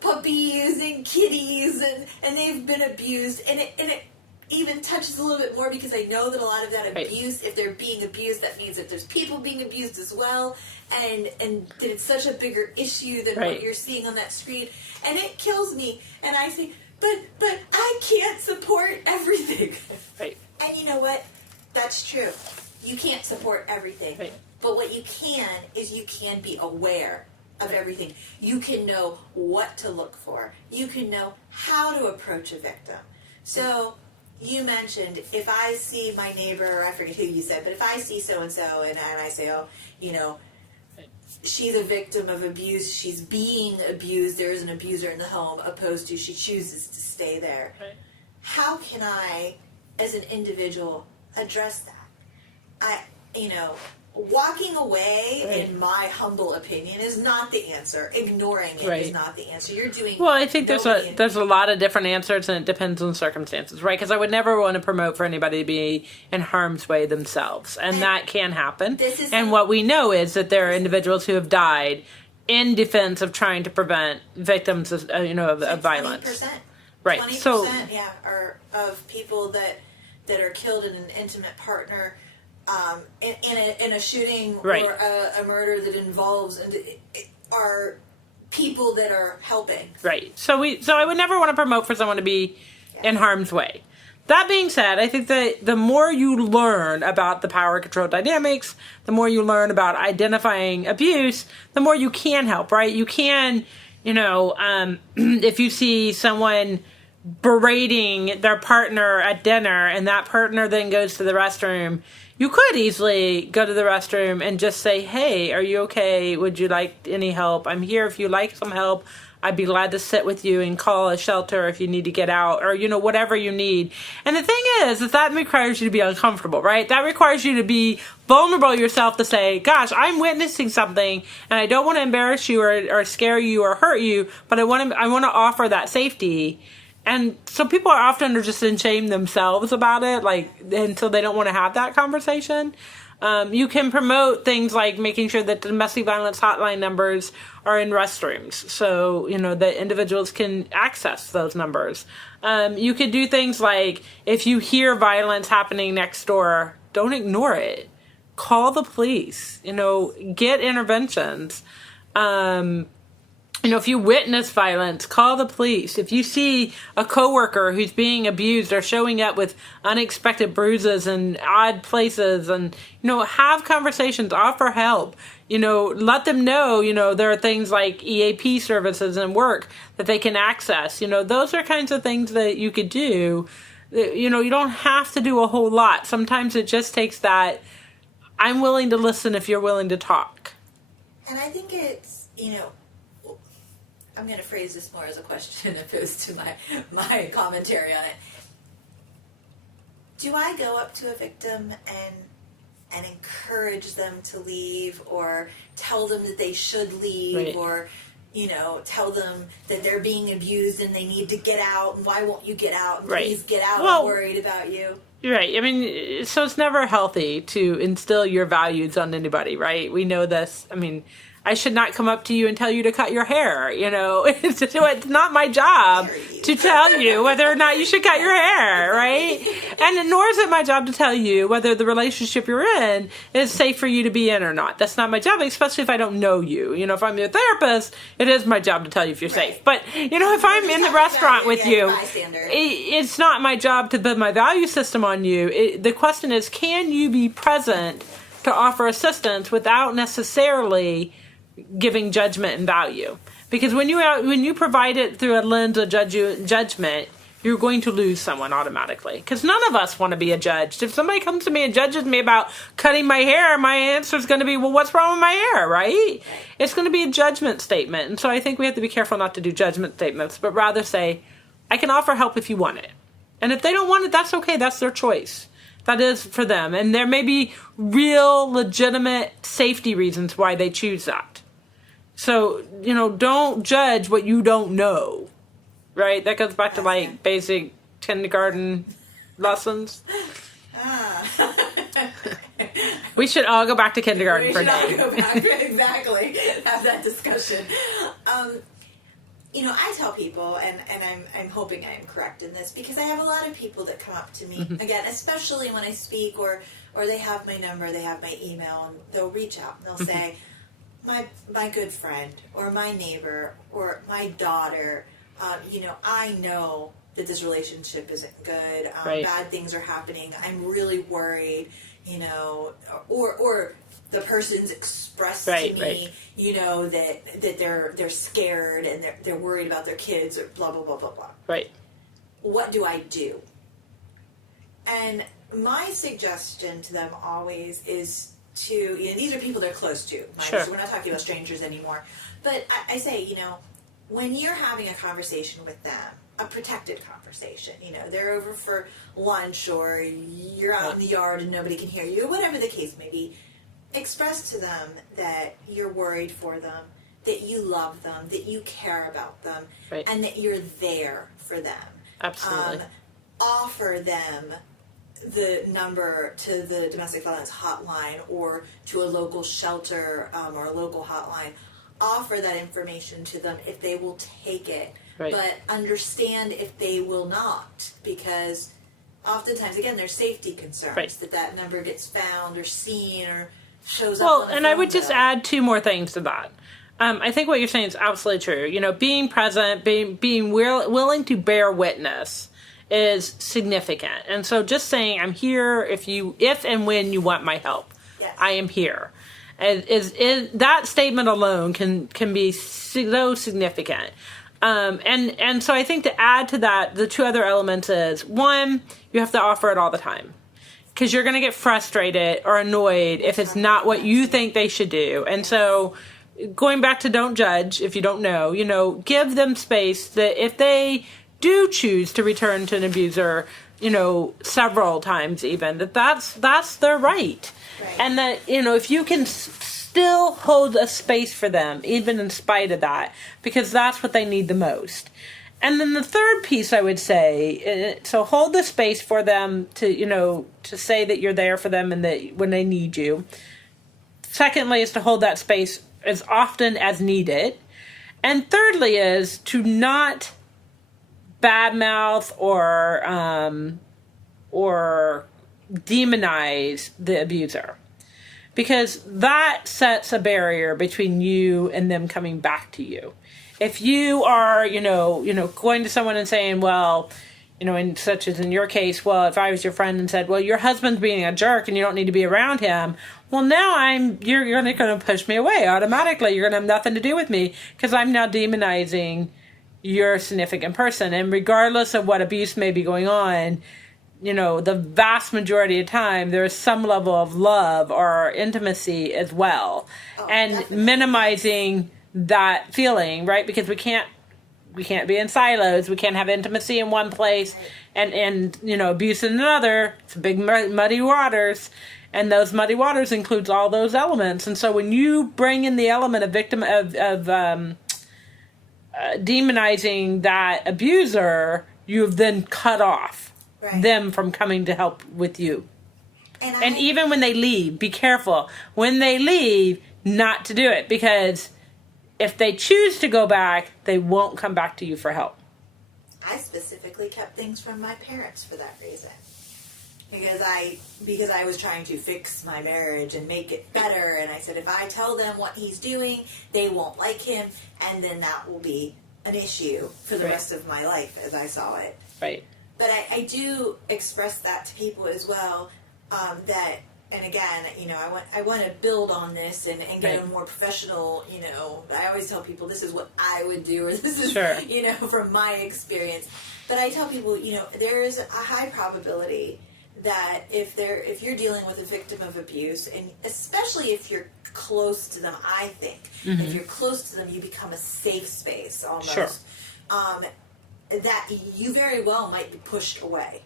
puppies and kitties and they've been abused, and it even touches a little bit more because I know that a lot of that abuse, if they're being abused, that means that there's people being abused as well, and that it's such a bigger issue than what you're seeing on that screen, and it kills me. And I say, but I can't support everything. Right. And you know what? That's true. You can't support everything. Right. But what you can is you can be aware of everything. You can know what to look for. You can know how to approach a victim. So you mentioned, if I see my neighbor, or I forget who you said, but if I see so-and-so and I say, oh, you know, she's a victim of abuse, she's being abused, there is an abuser in the home, opposed to she chooses to stay there. Right. How can I, as an individual, address that? Walking away, in my humble opinion, is not the answer. Ignoring it is not the answer. You're doing well. I think there's a lot of different answers, and it depends on circumstances, right? Because I would never want to promote for anybody to be in harm's way themselves, and that can happen. And what we know is that there are individuals who have died in defense of trying to prevent victims of of violence. 20%. Right. 20%, so are of people that are killed in an intimate partner. In a shooting or a murder that involves are people that are helping. Right. So I would never want to promote for someone to be in harm's way. That being said, I think that the more you learn about the power control dynamics, the more you learn about identifying abuse, the more you can help, right? You can, if you see someone berating their partner at dinner and that partner then goes to the restroom, you could easily go to the restroom and just say, hey, are you okay? Would you like any help? I'm here if you like some help. I'd be glad to sit with you and call a shelter if you need to get out, or, whatever you need. And the thing is that requires you to be uncomfortable, right? That requires you to be vulnerable yourself to say, gosh, I'm witnessing something and I don't want to embarrass you or scare you or hurt you, but I want to offer that safety. And so people are often just in shame themselves about it, and so they don't want to have that conversation. You can promote things like making sure that the domestic violence hotline numbers are in restrooms, so that individuals can access those numbers. You could do things like, if you hear violence happening next door, don't ignore it. Call the police. Get interventions. If you witness violence, call the police. If you see a coworker who's being abused or showing up with unexpected bruises and odd places, and, have conversations, offer help. Let them know, there are things like EAP services and work that they can access. Those are kinds of things that you could do. You don't have to do a whole lot. Sometimes it just takes that, I'm willing to listen if you're willing to talk. And I think it's, I'm going to phrase this more as a question opposed to my commentary on it. Do I go up to a victim and encourage them to leave, or tell them that they should leave, right, or tell them that they're being abused and they need to get out, and why won't you get out, and right, please get out, I'm worried about you? Right. So it's never healthy to instill your values on anybody, right? We know this. I should not come up to you and tell you to cut your hair. It's not my job to tell you whether or not you should cut your hair, right? And nor is it my job to tell you whether the relationship you're in is safe for you to be in or not. That's not my job, especially if I don't know you. If I'm your therapist, it is my job to tell you if you're safe. But, if I'm in the restaurant with you, it's not my job to build my value system on you. The question is, can you be present to offer assistance without necessarily giving judgment and value? Because when you provide it through a lens of judgment, you're going to lose someone automatically. Because none of us want to be judged. If somebody comes to me and judges me about cutting my hair, my answer is going to be, well, what's wrong with my hair, right? It's going to be a judgment statement. And so I think we have to be careful not to do judgment statements, but rather say, I can offer help if you want it. And if they don't want it, that's okay. That's their choice. That is for them. And there may be real, legitimate safety reasons why they choose that. So, don't judge what you don't know, right? That goes back to basic kindergarten lessons. We should all go back to kindergarten for a day. Go back, exactly. Have that discussion. I tell people, and I'm hoping I am correct in this, because I have a lot of people that come up to me, again, especially when I speak, or they have my number, they have my email, and they'll reach out and they'll say, my good friend, or my neighbor, or my daughter, I know that this relationship isn't good, right, bad things are happening, I'm really worried, or the person's expressed to me, that they're scared and they're worried about their kids, or blah, blah, blah, blah, blah. Right. What do I do? And my suggestion to them always is to, these are people they're close to. Sure. We're not talking about strangers anymore. But I say, when you're having a conversation with them, a protected conversation, they're over for lunch, or you're out in the yard and nobody can hear you, or whatever the case may be, express to them that you're worried for them, that you love them, that you care about them, right, and that you're there for them. Absolutely. Offer them the number to the domestic violence hotline, or to a local shelter, or a local hotline. Offer that information to them if they will take it, right, but understand if they will not, because oftentimes, again, there's safety concerns, right, that number gets found or seen or shows up. Well, and I would just add two more things to that. I think what you're saying is absolutely true. Being present, being willing to bear witness is significant. And so just saying, I'm here if and when you want my help. Yes. I am here. Is that statement alone can be so significant. And so I think to add to that, the two other elements is, one, you have to offer it all the time, because you're going to get frustrated or annoyed if it's not what you think they should do. And so going back to don't judge if you don't know, give them space that if they do choose to return to an abuser, several times even, that's their right. And that, if you can still hold a space for them, even in spite of that, because that's what they need the most. And then the third piece I would say, so hold the space for them to say that you're there for them and that when they need you. Secondly is to hold that space as often as needed. And thirdly is to not badmouth or demonize the abuser. Because that sets a barrier between you and them coming back to you. If you are, going to someone and saying, well, in such as in your case, well, if I was your friend and said, well, your husband's being a jerk and you don't need to be around him. Well, now you're going to push me away automatically. You're going to have nothing to do with me because I'm now demonizing your significant person. And regardless of what abuse may be going on, the vast majority of time, there is some level of love or intimacy as well. And definitely. Minimizing that feeling, right? Because we can't be in silos. We can't have intimacy in one place and abuse in another. It's big muddy waters. And those muddy waters includes all those elements. And so when you bring in the element of demonizing that abuser, you've then cut off them from coming to help with you. And even when they leave, be careful. When they leave, not to do it. Because if they choose to go back, they won't come back to you for help. I specifically kept things from my parents for that reason. Because I was trying to fix my marriage and make it better. And I said, if I tell them what he's doing, they won't like him. And then that will be an issue for the rest of my life as I saw it. Right. But I do express that to people as well, that, and again, I want to build on this and get a more professional, I always tell people this is what I would do, or this is, from my experience. But I tell people, there is a high probability that if you're dealing with a victim of abuse, and especially if you're close to them, I think, if you're close to them, you become a safe space almost. Sure. That you very well might be pushed away.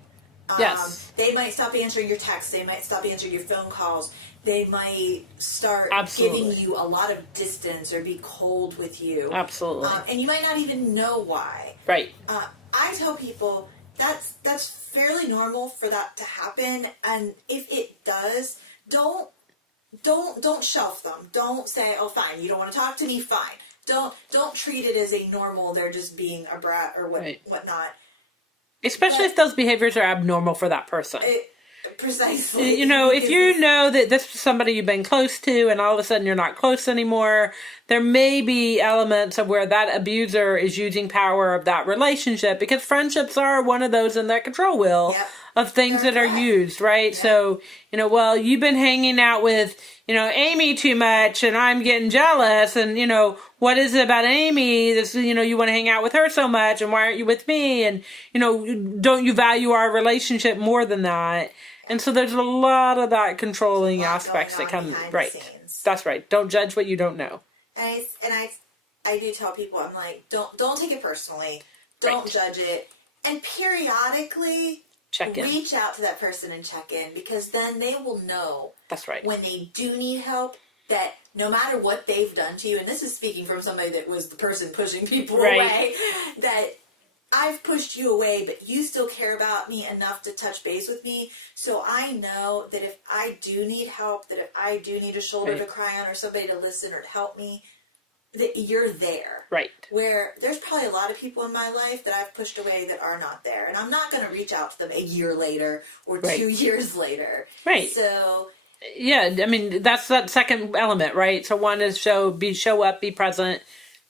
Yes. They might stop answering your texts. They might stop answering your phone calls. They might start giving you a lot of distance or be cold with you. Absolutely. And you might not even know why. Right. I tell people that's fairly normal for that to happen. And if it does, don't shelf them. Don't say, oh, fine, you don't want to talk to me, fine. Don't treat it as a normal, they're just being a brat or whatnot. Especially if those behaviors are abnormal for that person. Precisely. If you know that this is somebody you've been close to and all of a sudden you're not close anymore, there may be elements of where that abuser is using power of that relationship, because friendships are one of those in that control wheel of things that are used, right? Yeah. So, well, you've been hanging out with, Amy too much and I'm getting jealous, and, what is it about Amy that's, you want to hang out with her so much, and why aren't you with me? And, don't you value our relationship more than that? And so there's a lot of that controlling aspects that come, right. That's right. Don't judge what you don't know. And I do tell people, I'm like, don't take it personally. Don't judge it. And periodically reach out to that person and check in, because then they will know. That's right. When they do need help, that no matter what they've done to you, and this is speaking from somebody that was the person pushing people away, that I've pushed you away, but you still care about me enough to touch base with me. So I know that if I do need help, that if I do need a shoulder to cry on or somebody to listen or to help me, that you're there. Right. Where there's probably a lot of people in my life that I've pushed away that are not there. And I'm not going to reach out to them a year later or 2 years later. Right. So... yeah, I mean, that's that second element, right? So one is show up, be present,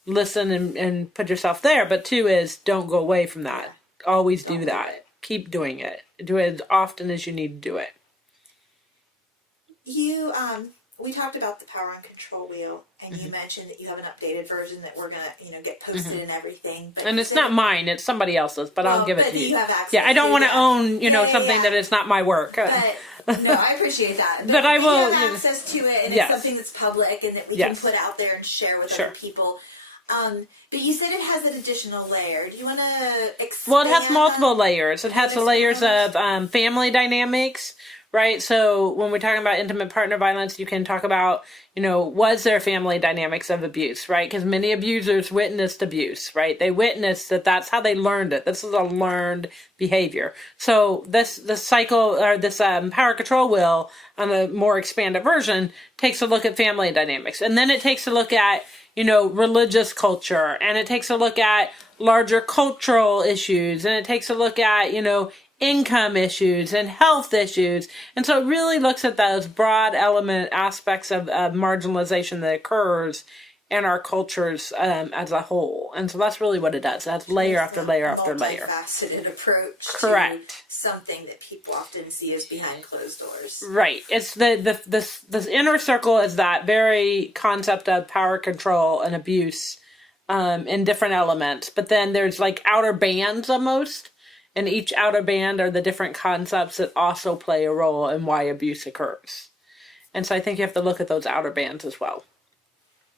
listen, and put yourself there. But two is don't go away from that. Always do that. Keep doing it. Do it as often as you need to do it. We talked about the power and control wheel, and you mentioned that you have an updated version that we're gonna, get posted and everything. But and it's not mine; it's somebody else's. But I'll give it to you. You have access. Yeah, I don't want to own, something that is not my work. But No, I appreciate that. But I will. We have access to it, and Yes. it's something that's public and that we Yes. can put out there and share with Sure. other people. But you said it has an additional layer. Do you want to expand? Well, it has multiple layers. It has the layers those? of family dynamics, right? So when we're talking about intimate partner violence, you can talk about, was there family dynamics of abuse, right? Because many abusers witnessed abuse, right? They witnessed that that's how they learned it. This is a learned behavior. So this cycle, or this power control wheel on a more expanded version takes a look at family dynamics. And then it takes a look at, religious culture, and it takes a look at larger cultural issues, and it takes a look at, income issues and health issues. And so it really looks at those broad element aspects of marginalization that occurs in our cultures as a whole. And so that's really what it does. That's layer after layer after layer. Multifaceted approach. Correct. To something that people often see as behind closed doors. Right. It's this inner circle is that very concept of power control and abuse in different elements. But then there's like outer bands almost. And each outer band are the different concepts that also play a role in why abuse occurs. And so I think you have to look at those outer bands as well.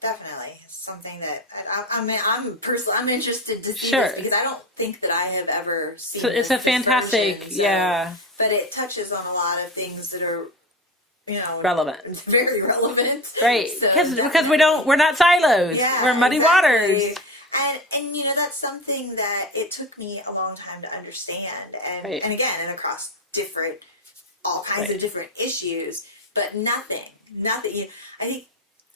Definitely. It's something that I'm interested to see Sure. this because I don't think that I have ever seen So it's a fantastic, version, but it touches on a lot of things that are, relevant. Very relevant. Right. So because we're not silos. Yeah, we're muddy waters. And that's something that it took me a long time to understand. And Right. and again, and across all kinds of different issues, but nothing. I think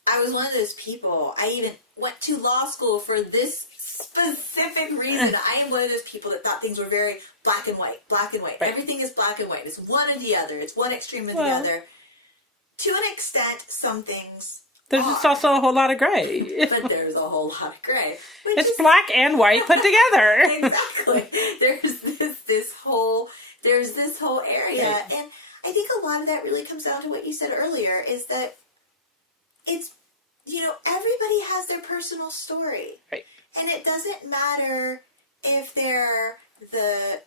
I was one of those people. I even went to law school for this specific reason. I am one of those people that thought things were very black and white. Black and white. Right. Everything is black and white. It's one or the other. It's one extreme or the other. To an extent, some things There's just also a whole lot of gray. but there's a whole lot of gray. It's black and white put together. Exactly. There's this whole area, Right. and I think a lot of that really comes down to what you said earlier, is that it's everybody has their personal story, Right. and it doesn't matter if they're the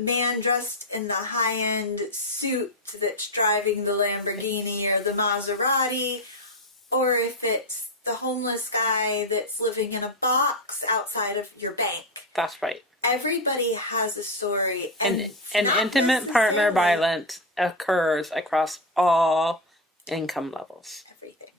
man dressed in the high-end suit that's driving the Lamborghini or the Maserati, or if it's the homeless guy that's living in a box outside of your bank. That's right. Everybody has a story. And it's an not intimate partner necessarily violence occurs across all income levels. everything.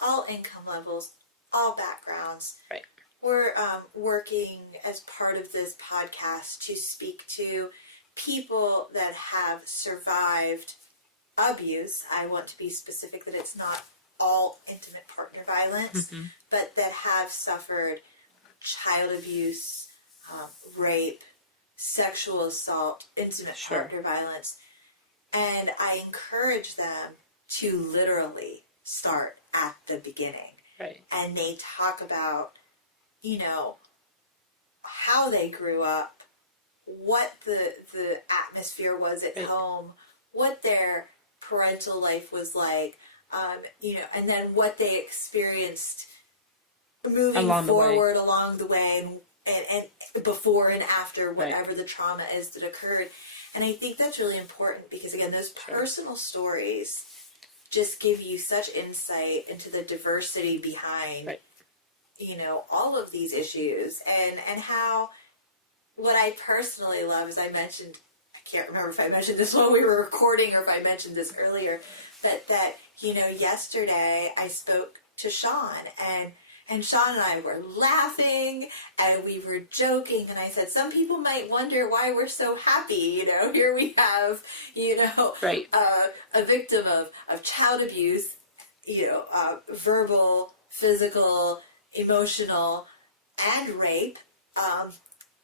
All income levels, all backgrounds. Right. We're working as part of this podcast to speak to people that have survived abuse. I want to be specific that it's not all intimate partner violence, but that have suffered child abuse, rape, sexual assault, intimate partner violence. And I encourage them to literally start at the beginning. Right. And they talk about how they grew up, what the atmosphere was at home, what their parental life was like, and then what they experienced moving forward along the way, and before and after whatever the trauma is that occurred. And I think that's really important because, again, those personal stories just give you such insight into the diversity behind all of these issues, and how what I personally love, as I mentioned, I can't remember if I mentioned this while we were recording or if I mentioned this earlier, but that, yesterday I spoke to Sean, and Sean and I were laughing and we were joking, and I said, some people might wonder why we're so happy, here we have, a victim of child abuse, verbal, physical, emotional, and rape,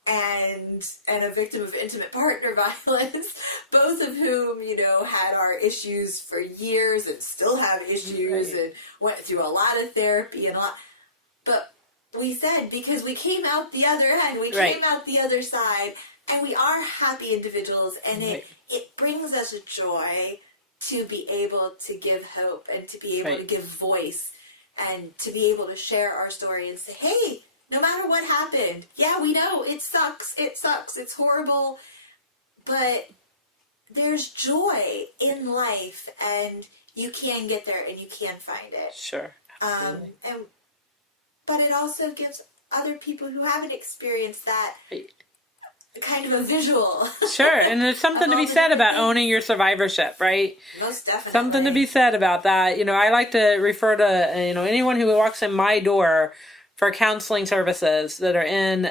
and a victim of intimate partner violence, both of whom, had our issues for years and still have issues and went through a lot of therapy and a lot. But we said, because we came out the other end, we came out the other side, and we are happy individuals, and it brings us joy to be able to give hope and to be able to give voice and to be able to share our story and say, hey, no matter what happened, yeah, we know, it sucks, it's horrible, but there's joy in life, and you can get there and you can find it. Sure. Absolutely. But it also gives other people who haven't experienced that Right. kind of a visual. Sure, and there's something to be said about owning your survivorship, right? Most definitely. Something to be said about that. I like to refer to, anyone who walks in my door for counseling services that are in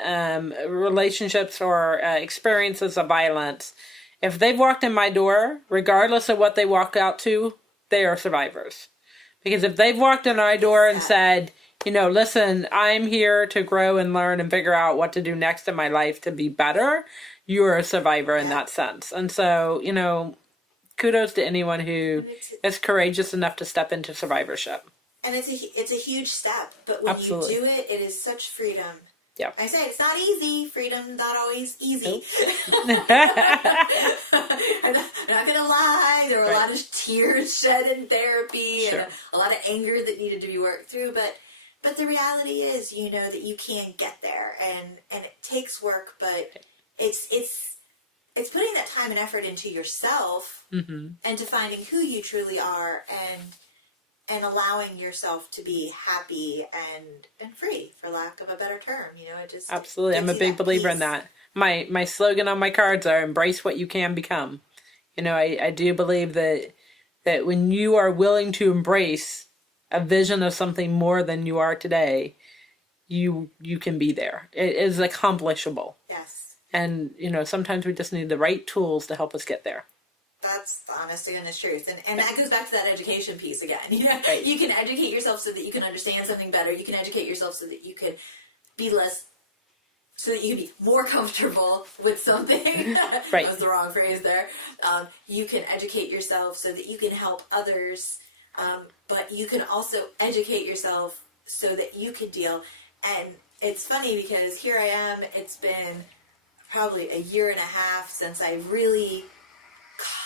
relationships or experiences of violence. If they've walked in my door, regardless of what they walk out to, they are survivors. Because if they've walked in my door and said, listen, I'm here to grow and learn and figure out what to do next in my life to be better, you're a survivor in that sense. And so, kudos to anyone who is courageous enough to step into survivorship. And it's a huge step, but when Absolutely. you do it, it is such freedom. Yeah. I say it's not easy. Freedom not always easy. Nope. I'm not gonna lie. There were a lot of tears shed in therapy, Sure. and a lot of anger that needed to be worked through. But the reality is, that you can get there, and it takes work. But it's putting that time and effort into yourself, and to finding who you truly are, and allowing yourself to be happy and free, for lack of a better term. It just Absolutely. I'm a big believer in that. My slogan on my cards are embrace what you can become. I do believe that when you are willing to embrace a vision of something more than you are today, you can be there. It is accomplishable. Yes. And, sometimes we just need the right tools to help us get there. That's the honest to goodness truth. And that goes back to that education piece again. Right. You can educate yourself so that you can understand something better. You can educate yourself so that you can be so that you can be more comfortable with something. Right. That was the wrong phrase there. You can educate yourself so that you can help others. But you can also educate yourself so that you can deal. And it's funny because here I am. It's been probably a year and a half since I really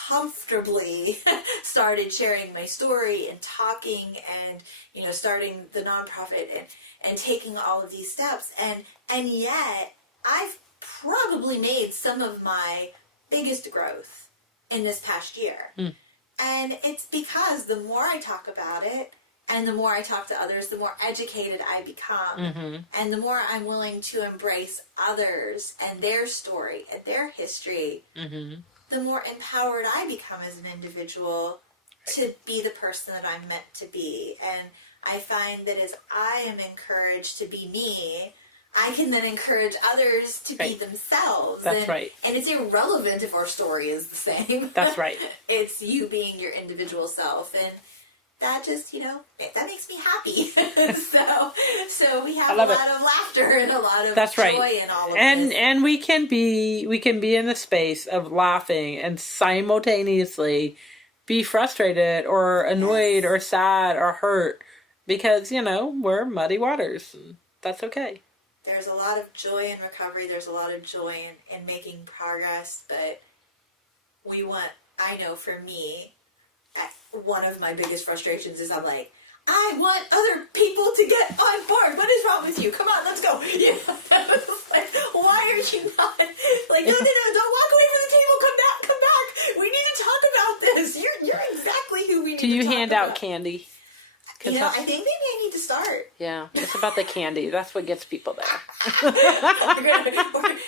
comfortably started sharing my story and talking and starting the nonprofit and taking all of these steps, and yet I've probably made some of my biggest growth in this past year. And it's because the more I talk about it and the more I talk to others, the more educated I become, and the more I'm willing to embrace others and their story and their history, the more empowered I become as an individual to be the person that I'm meant to be. And I find that as I am encouraged to be me, I can then encourage others to be themselves. That's right. And it's irrelevant if our story is the same. That's right. It's you being your individual self. And that just, that makes me happy. so we have a lot of laughter and a lot of joy in all of this. And we can be in the space of laughing and simultaneously be frustrated or annoyed or sad or hurt because, we're muddy waters. And that's okay. There's a lot of joy in recovery. There's a lot of joy in making progress. But I know for me, one of my biggest frustrations is I'm like, I want other people to get on board. What is wrong with you? Come on, let's go. Like, why are you not? Like, no, don't walk away from the table. Come back. We need to talk about this. You're exactly who we need to talk about. Do you hand out candy? I think maybe I need to start. Yeah, it's about the candy. That's what gets people there.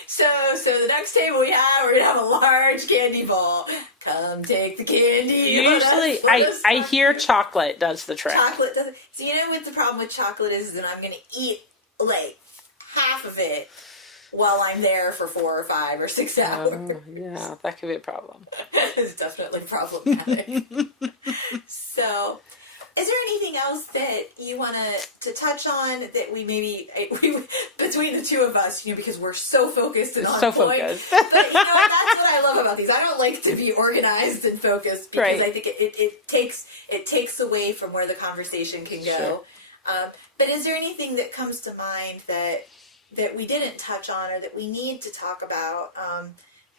So the next table we're gonna have a large candy bowl. Come take the candy. Usually, I hear chocolate does the trick. Chocolate doesn't. So what the problem with chocolate is that I'm gonna eat like half of it while I'm there for 4 or 5 or 6 hours. Yeah, that could be a problem. It's definitely problematic. So, is there anything else that you want to touch on that we between the two of us, because we're so focused and on point. Focused. But that's what I love about these. I don't like to be organized and focused because I think it takes away from where the conversation can go. Sure. But is there anything that comes to mind that we didn't touch on or that we need to talk about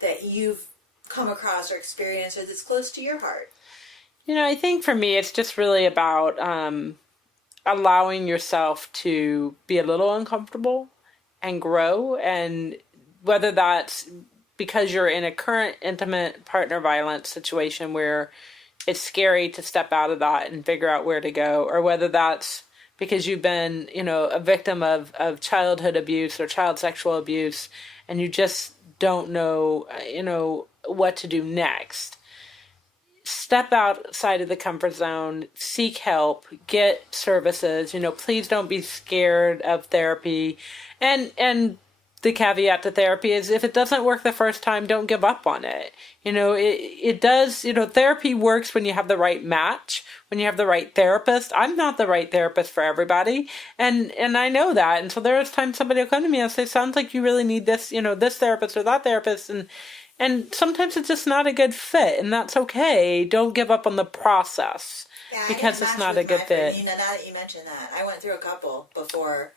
that you've come across or experienced or that's close to your heart? I think for me, it's just really about allowing yourself to be a little uncomfortable and grow. And whether that's because you're in a current intimate partner violence situation where it's scary to step out of that and figure out where to go, or whether that's because you've been, a victim of childhood abuse or child sexual abuse, and you just don't know, what to do next. Step outside of the comfort zone, seek help, get services, please don't be scared of therapy. And the caveat to therapy is if it doesn't work the first time, don't give up on it. It does, therapy works when you have the right match, when you have the right therapist. I'm not the right therapist for everybody. And I know that. And so there's times somebody will come to me and say, sounds like you really need this, this therapist or that therapist. And sometimes it's just not a good fit, and that's okay. Don't give up on the process because it's not a good fit. Now that you mention that, I went through a couple before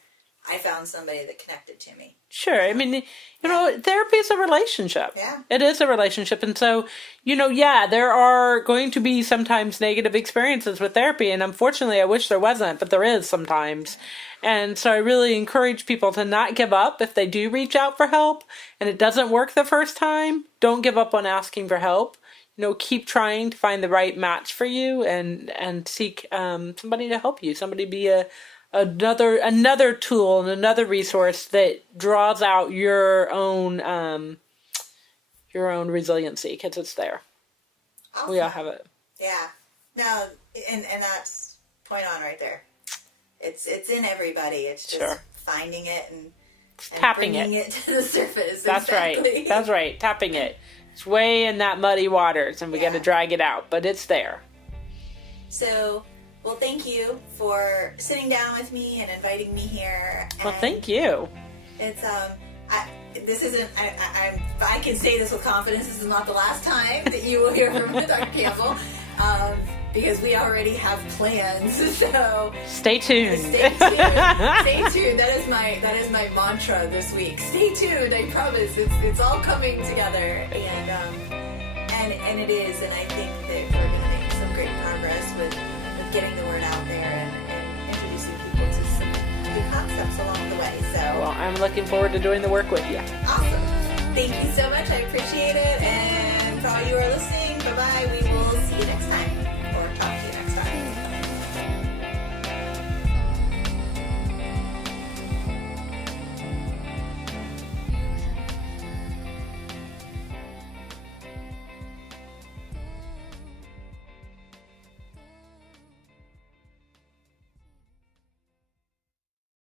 I found somebody that connected to me. Sure. I mean, therapy is a relationship. Yeah. It is a relationship. And so, there are going to be sometimes negative experiences with therapy. And unfortunately, I wish there wasn't, but there is sometimes. And so I really encourage people to not give up if they do reach out for help and it doesn't work the first time. Don't give up on asking for help. Keep trying to find the right match for you and seek somebody to help you. Somebody be another tool and another resource that draws out your own resiliency, because it's there. Awesome. We all have it. Yeah. No, and that's point on right there. It's in everybody. It's just finding it and tapping bringing it to the surface. That's exactly. right. That's right. Tapping it. It's way in that muddy waters, and we got to drag it out, but it's there. So, well, thank you for sitting down with me and inviting me here. Well, thank you. It's this isn't. I can say this with confidence. This is not the last time that you will hear from Dr. Campbell, because we already have plans. So stay tuned. Stay tuned. Stay tuned. That is my mantra this week. Stay tuned. I promise. It's all coming together, and it is. And I think that we're going to make some great progress with getting the word out there and introducing people to some new concepts along the way. So, well, I'm looking forward to doing the work with you. Awesome. Thank you so much. I appreciate it. And for all you who are listening, bye-bye. We